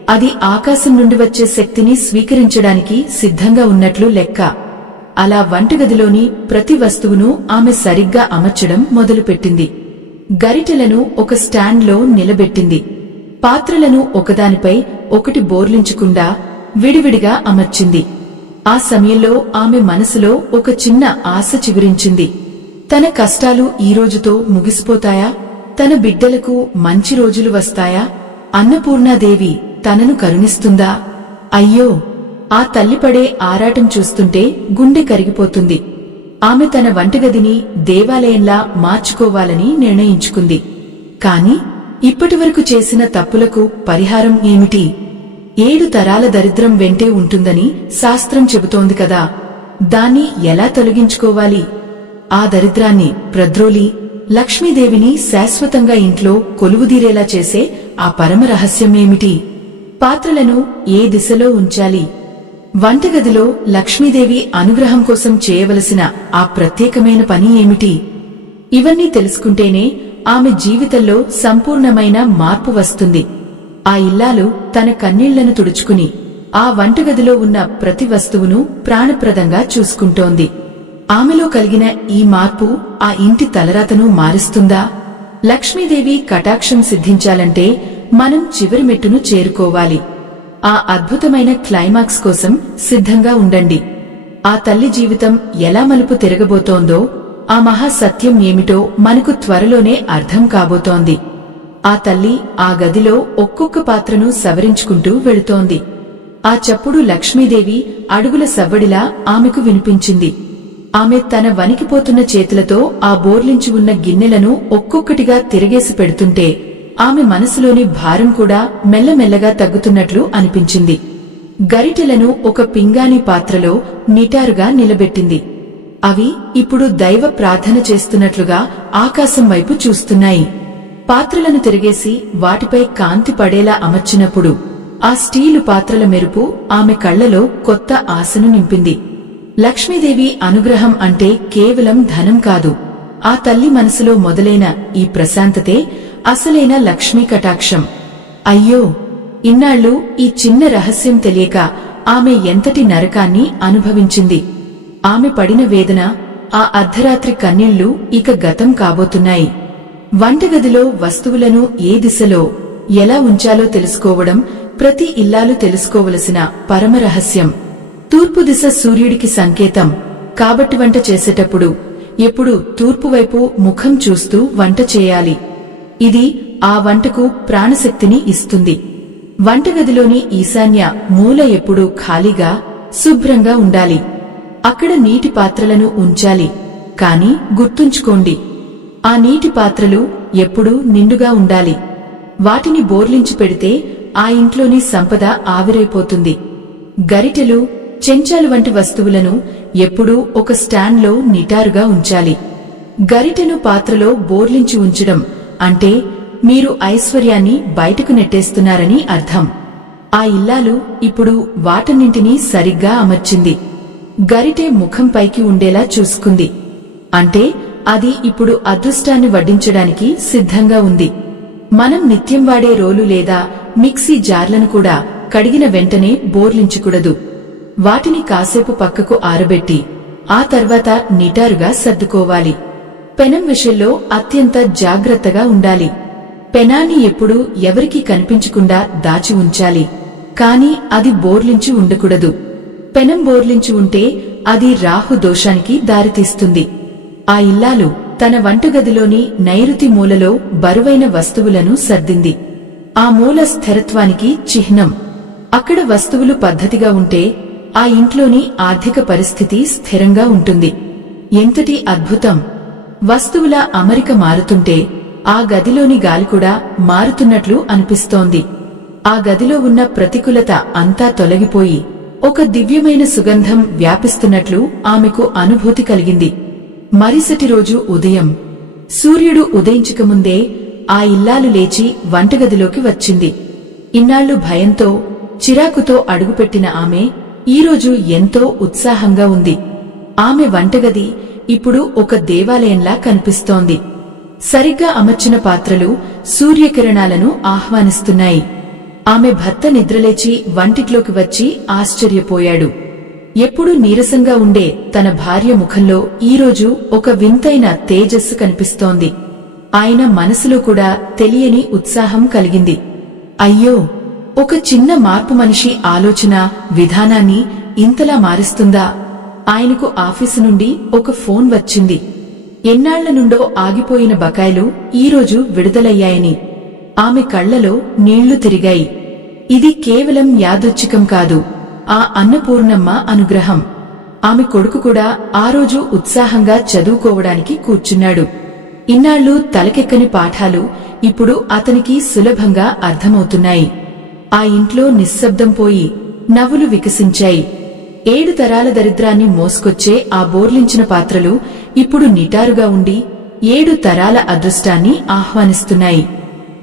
అది ఆకాశం నుండి వచ్చే శక్తిని స్వీకరించడానికి సిద్ధంగా ఉన్నట్లు లెక్క. అలా వంటగదిలోని ప్రతి వస్తువును ఆమె సరిగ్గా అమర్చడం మొదలుపెట్టింది. గరిటెలను ఒక స్టాండ్లో నిలబెట్టింది. పాత్రలను ఒకదానిపై ఒకటి బోర్లించకుండా విడివిడిగా అమర్చింది. ఆ సమయంలో ఆమె మనసులో ఒక చిన్న ఆశ చిగురించింది. తన కష్టాలు ఈ రోజుతో ముగిసిపోతాయా? తన బిడ్డలకు మంచి రోజులు వస్తాయా? అన్నపూర్ణాదేవి తనను కరుణిస్తుందా? అయ్యో! ఆ తల్లి పడే ఆరాటం చూస్తుంటే గుండె కరిగిపోతుంది. ఆమె తన వంటగదిని దేవాలయంలా మార్చుకోవాలని నిర్ణయించుకుంది. కాని ఇప్పటివరకు చేసిన తప్పులకు పరిహారం ఏమిటి? 7 తరాల దరిద్రం వెంటే ఉంటుందని శాస్త్రం చెబుతోంది కదా. దాన్ని ఎలా తొలగించుకోవాలి? ఆ దరిద్రాన్ని ప్రద్రోలి లక్ష్మీదేవిని శాశ్వతంగా ఇంట్లో కొలువుదీరేలా చేసే ఆ పరమ రహస్యమేమిటి? పాత్రలను ఏ దిశలో ఉంచాలి? వంటగదిలో లక్ష్మీదేవి అనుగ్రహం కోసం చేయవలసిన ఆ ప్రత్యేకమైన పని ఏమిటి? ఇవన్నీ తెలుసుకుంటేనే ఆమె జీవితంలో సంపూర్ణమైన మార్పు వస్తుంది. ఆ ఇల్లాలు తన కన్నీళ్లను తుడుచుకుని ఆ వంటగదిలో ఉన్న ప్రతి వస్తువును ప్రాణప్రదంగా చూసుకుంటోంది. ఆమెలో కలిగిన ఈ మార్పు ఆ ఇంటి తలరాతను మారుస్తుందా? లక్ష్మీదేవి కటాక్షం సిద్ధించాలంటే మనం చివరి మెట్టును చేరుకోవాలి. ఆ అద్భుతమైన క్లైమాక్స్ కోసం సిద్ధంగా ఉండండి. ఆ తల్లి జీవితం ఎలా మలుపు తిరగబోతోందో, ఆ మహాసత్యం ఏమిటో మనకు త్వరలోనే అర్థం కాబోతోంది. ఆ తల్లి ఆ గదిలో ఒక్కొక్క పాత్రను సవరించుకుంటూ వెళుతోంది. ఆ చప్పుడు లక్ష్మీదేవి అడుగుల సవ్వడిలా ఆమెకు వినిపించింది. ఆమె తన వణికిపోతున్న చేతులతో ఆ బోర్లించి ఉన్న గిన్నెలను ఒక్కొక్కటిగా తిరగేసి పెడుతుంటే ఆమె మనసులోని భారం కూడా మెల్లమెల్లగా తగ్గుతున్నట్లు అనిపించింది. గరిటెలను ఒక పింగాణీ పాత్రలో నిటారుగా నిలబెట్టింది. అవి ఇప్పుడు దైవ ప్రార్థన చేస్తున్నట్లుగా ఆకాశం వైపు చూస్తున్నాయి. పాత్రలను తిరిగేసి వాటిపై కాంతి పడేలా అమర్చినప్పుడు ఆ స్టీలు పాత్రల మెరుపు ఆమె కళ్లలో కొత్త ఆశను నింపింది. లక్ష్మీదేవి అనుగ్రహం అంటే కేవలం ధనం కాదు. ఆ తల్లి మనసులో మొదలైన ఈ ప్రశాంతతే అసలైన లక్ష్మీ కటాక్షం. అయ్యో, ఇన్నాళ్లు ఈ చిన్న రహస్యం తెలియక ఆమె ఎంతటి నరకాన్ని అనుభవించింది. ఆమె పడిన వేదన, ఆ అర్ధరాత్రి కన్నీళ్లు ఇక గతం కాబోతున్నాయి. వంటగదిలో వస్తువులను ఏ దిశలో ఎలా ఉంచాలో తెలుసుకోవడం ప్రతి ఇల్లాలు తెలుసుకోవలసిన పరమరహస్యం. తూర్పు దిశ సూర్యుడికి సంకేతం కాబట్టి వంట చేసేటప్పుడు ఎప్పుడు తూర్పువైపు ముఖం చూస్తూ వంట చేయాలి. ఇది ఆ వంటకు ప్రాణశక్తిని ఇస్తుంది. వంటగదిలోని ఈశాన్య మూల ఎప్పుడూ ఖాళీగా శుభ్రంగా ఉండాలి. అక్కడ నీటి పాత్రలను ఉంచాలి. కాని గుర్తుంచుకోండి, ఆ నీటి పాత్రలు ఎప్పుడూ నిండుగా ఉండాలి. వాటిని బోర్లించి పెడితే ఆ ఇంట్లోని సంపద ఆవిరైపోతుంది. గరిటెలు, చెంచాలు వంటి వస్తువులను ఎప్పుడూ ఒక స్టాండ్లో నిటారుగా ఉంచాలి. గరిటెను పాత్రలో బోర్లించి ఉంచడం అంటే మీరు ఐశ్వర్యాన్ని బయటకు నెట్టేస్తున్నారని అర్థం. ఆ ఇల్లాలు ఇప్పుడు వాటన్నింటినీ సరిగ్గా అమర్చింది. గరిటె ముఖం పైకి ఉండేలా చూసుకుంది. అంటే అది ఇప్పుడు అదృష్టాన్ని వడ్డించడానికి సిద్ధంగా ఉంది. మనం నిత్యం వాడే రోలు లేదా మిక్సీ జార్లను కూడా కడిగిన వెంటనే బోర్లించకూడదు. వాటిని కాసేపు పక్కకు ఆరబెట్టి ఆ తర్వాత నిటారుగా సర్దుకోవాలి. పెనం విషయంలో అత్యంత జాగ్రత్తగా ఉండాలి. పెనాన్ని ఎప్పుడూ ఎవరికీ కనిపించకుండా దాచి ఉంచాలి. కాని అది బోర్లించి ఉండకూడదు. పెనం బోర్లించి ఉంటే అది రాహు దోషానికి దారితీస్తుంది. ఆ ఇల్లాలు తన వంటగదిలోని నైరుతి మూలలో బరువైన వస్తువులను సర్దింది. ఆ మూల స్థిరత్వానికి చిహ్నం. అక్కడ వస్తువులు పద్ధతిగా ఉంటే ఆ ఇంట్లోని ఆర్థిక పరిస్థితి స్థిరంగా ఉంటుంది. ఎంతటి అద్భుతం! వస్తువుల అమరిక మారుతుంటే ఆ గదిలోని గాలి కూడా మారుతున్నట్లు అనిపిస్తోంది. ఆ గదిలో ఉన్న ప్రతికూలత అంతా తొలగిపోయి ఒక దివ్యమైన సుగంధం వ్యాపిస్తున్నట్లు ఆమెకు అనుభూతి కలిగింది. మరుసటి రోజు ఉదయం సూర్యుడు ఉదయించకముందే ఆ ఇల్లాలు లేచి వంటగదిలోకి వచ్చింది. ఇన్నాళ్లు భయంతో, చిరాకుతో అడుగుపెట్టిన ఆమె ఈరోజు ఎంతో ఉత్సాహంగా ఉంది. ఆమె వంటగది ఇప్పుడు ఒక దేవాలయంలా కనిపిస్తోంది. సరిగ్గా అమర్చిన పాత్రలు సూర్యకిరణాలను ఆహ్వానిస్తున్నాయి. ఆమె భర్త నిద్రలేచి వంటిట్లోకి వచ్చి ఆశ్చర్యపోయాడు. ఎప్పుడూ నీరసంగా ఉండే తన భార్య ముఖంలో ఈరోజు ఒక వింతైన తేజస్సు కనిపిస్తోంది. ఆయన మనసులో కూడా తెలియని ఉత్సాహం కలిగింది. అయ్యో, ఒక చిన్న మార్పు మనిషి ఆలోచన విధానాన్ని ఇంతలా మారుస్తుందా? ఆయనకు ఆఫీసు నుండి ఒక ఫోన్ వచ్చింది. ఎన్నాళ్ల నుండో ఆగిపోయిన బకాయిలు ఈరోజు విడుదలయ్యాయని. ఆమె కళ్లలో నీళ్లు తిరిగాయి. ఇది కేవలం యాదృచ్ఛికం కాదు, ఆ అన్నపూర్ణమ్మ అనుగ్రహం. ఆమె కొడుకు కూడా ఆ రోజు ఉత్సాహంగా చదువుకోవడానికి కూర్చున్నాడు. ఇన్నాళ్లు తలకెక్కని పాఠాలు ఇప్పుడు అతనికి సులభంగా అర్థమవుతున్నాయి. ఆ ఇంట్లో నిశ్శబ్దం పోయి నవ్వులు వికసించాయి. 7 తరాల దరిద్రాన్ని మోసుకొచ్చే ఆ బోర్లించిన పాత్రలు ఇప్పుడు నిటారుగా ఉండి 7 తరాల అదృష్టాన్ని ఆహ్వానిస్తున్నాయి.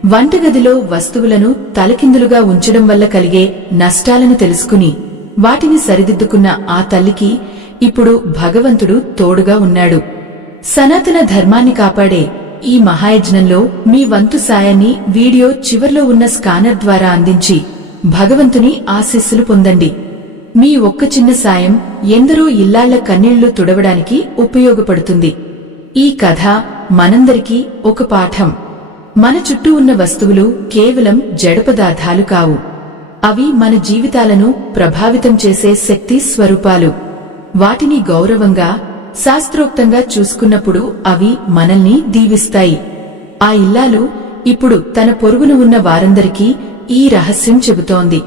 వంటగదిలో వస్తువులను తలకిందులుగా ఉంచడం వల్ల కలిగే నష్టాలను తెలుసుకుని వాటిని సరిదిద్దుకున్న ఆ తల్లికి ఇప్పుడు భగవంతుడు తోడుగా ఉన్నాడు. సనాతన ధర్మాన్ని కాపాడే ఈ మహాయజ్ఞంలో మీ వంతు సాయాన్ని వీడియో చివర్లో ఉన్న స్కానర్ ద్వారా అందించి భగవంతుని ఆశీస్సులు పొందండి. మీ ఒక్క చిన్న సాయం ఎందరో ఇల్లాళ్ల కన్నీళ్లు తుడవడానికి ఉపయోగపడుతుంది. ఈ కథ మనందరికీ ఒక పాఠం. మన చుట్టూ ఉన్న వస్తువులు కేవలం జడ పదార్థాలు కావు. అవి మన జీవితాలను ప్రభావితం చేసే శక్తి స్వరూపాలు. వాటిని గౌరవంగా, శాస్త్రోక్తంగా చూసుకున్నప్పుడు అవి మనల్ని దీవిస్తాయి. ఆ ఇల్లాలు ఇప్పుడు తన పొరుగున ఉన్న వారందరికీ ఈ రహస్యం చెబుతోంది.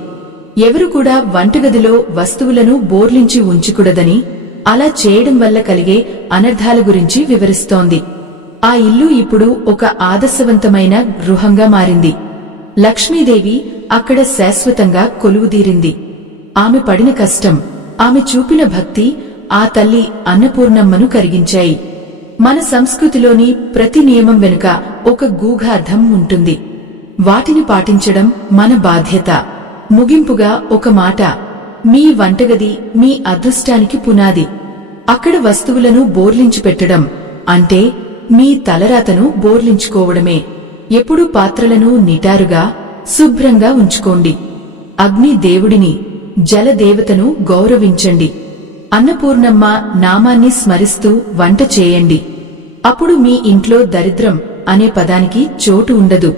ఎవరు కూడా వంటగదిలో వస్తువులను బోర్లించి ఉంచకూడదని, అలా చేయడం వల్ల కలిగే అనర్థాల గురించి వివరిస్తోంది. ఆ ఇల్లు ఇప్పుడు ఒక ఆదర్శవంతమైన గృహంగా మారింది. లక్ష్మీదేవి అక్కడ శాశ్వతంగా కొలువుదీరింది. ఆమె పడిన కష్టం, ఆమె చూపిన భక్తి ఆ తల్లి అన్నపూర్ణమ్మను కరిగించాయి. మన సంస్కృతిలోని ప్రతి నియమం వెనుక ఒక గూఢార్థం ఉంటుంది. వాటిని పాటించడం మన బాధ్యత. ముగింపుగా ఒక మాట: మీ వంటగది మీ అదృష్టానికి పునాది. అక్కడ వస్తువులను బోర్లించి పెట్టడం అంటే మీ తలరాతను బోర్లించుకోవడమే. ఎప్పుడూ పాత్రలను నిటారుగా, శుభ్రంగా ఉంచుకోండి. అగ్ని దేవుడిని, జలదేవతను గౌరవించండి. అన్నపూర్ణమ్మ నామాన్ని స్మరిస్తూ వంట చేయండి. అప్పుడు మీ ఇంట్లో దరిద్రం అనే పదానికి చోటు ఉండదు.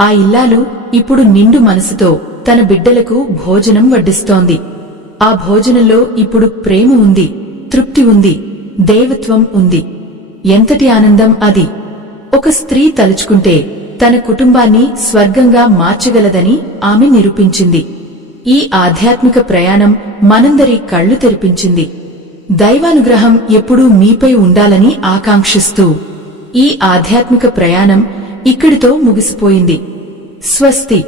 ఆ ఇల్లాలు ఇప్పుడు నిండు మనసుతో తన బిడ్డలకు భోజనం వడ్డిస్తోంది. ఆ భోజనంలో ఇప్పుడు ప్రేమ ఉంది, తృప్తి ఉంది, దైవత్వం ఉంది. ఎంతటి ఆనందం అది! ఒక స్త్రీ తలుచుకుంటే తన కుటుంబాన్ని స్వర్గంగా మార్చగలదని ఆమె నిరూపించింది. ఈ ఆధ్యాత్మిక ప్రయాణం మనందరి కళ్లు తెరిపించింది. దైవానుగ్రహం ఎప్పుడూ మీపై ఉండాలని ఆకాంక్షిస్తూ ఈ ఆధ్యాత్మిక ప్రయాణం ఇక్కడితో ముగిసిపోయింది. స్వస్తి.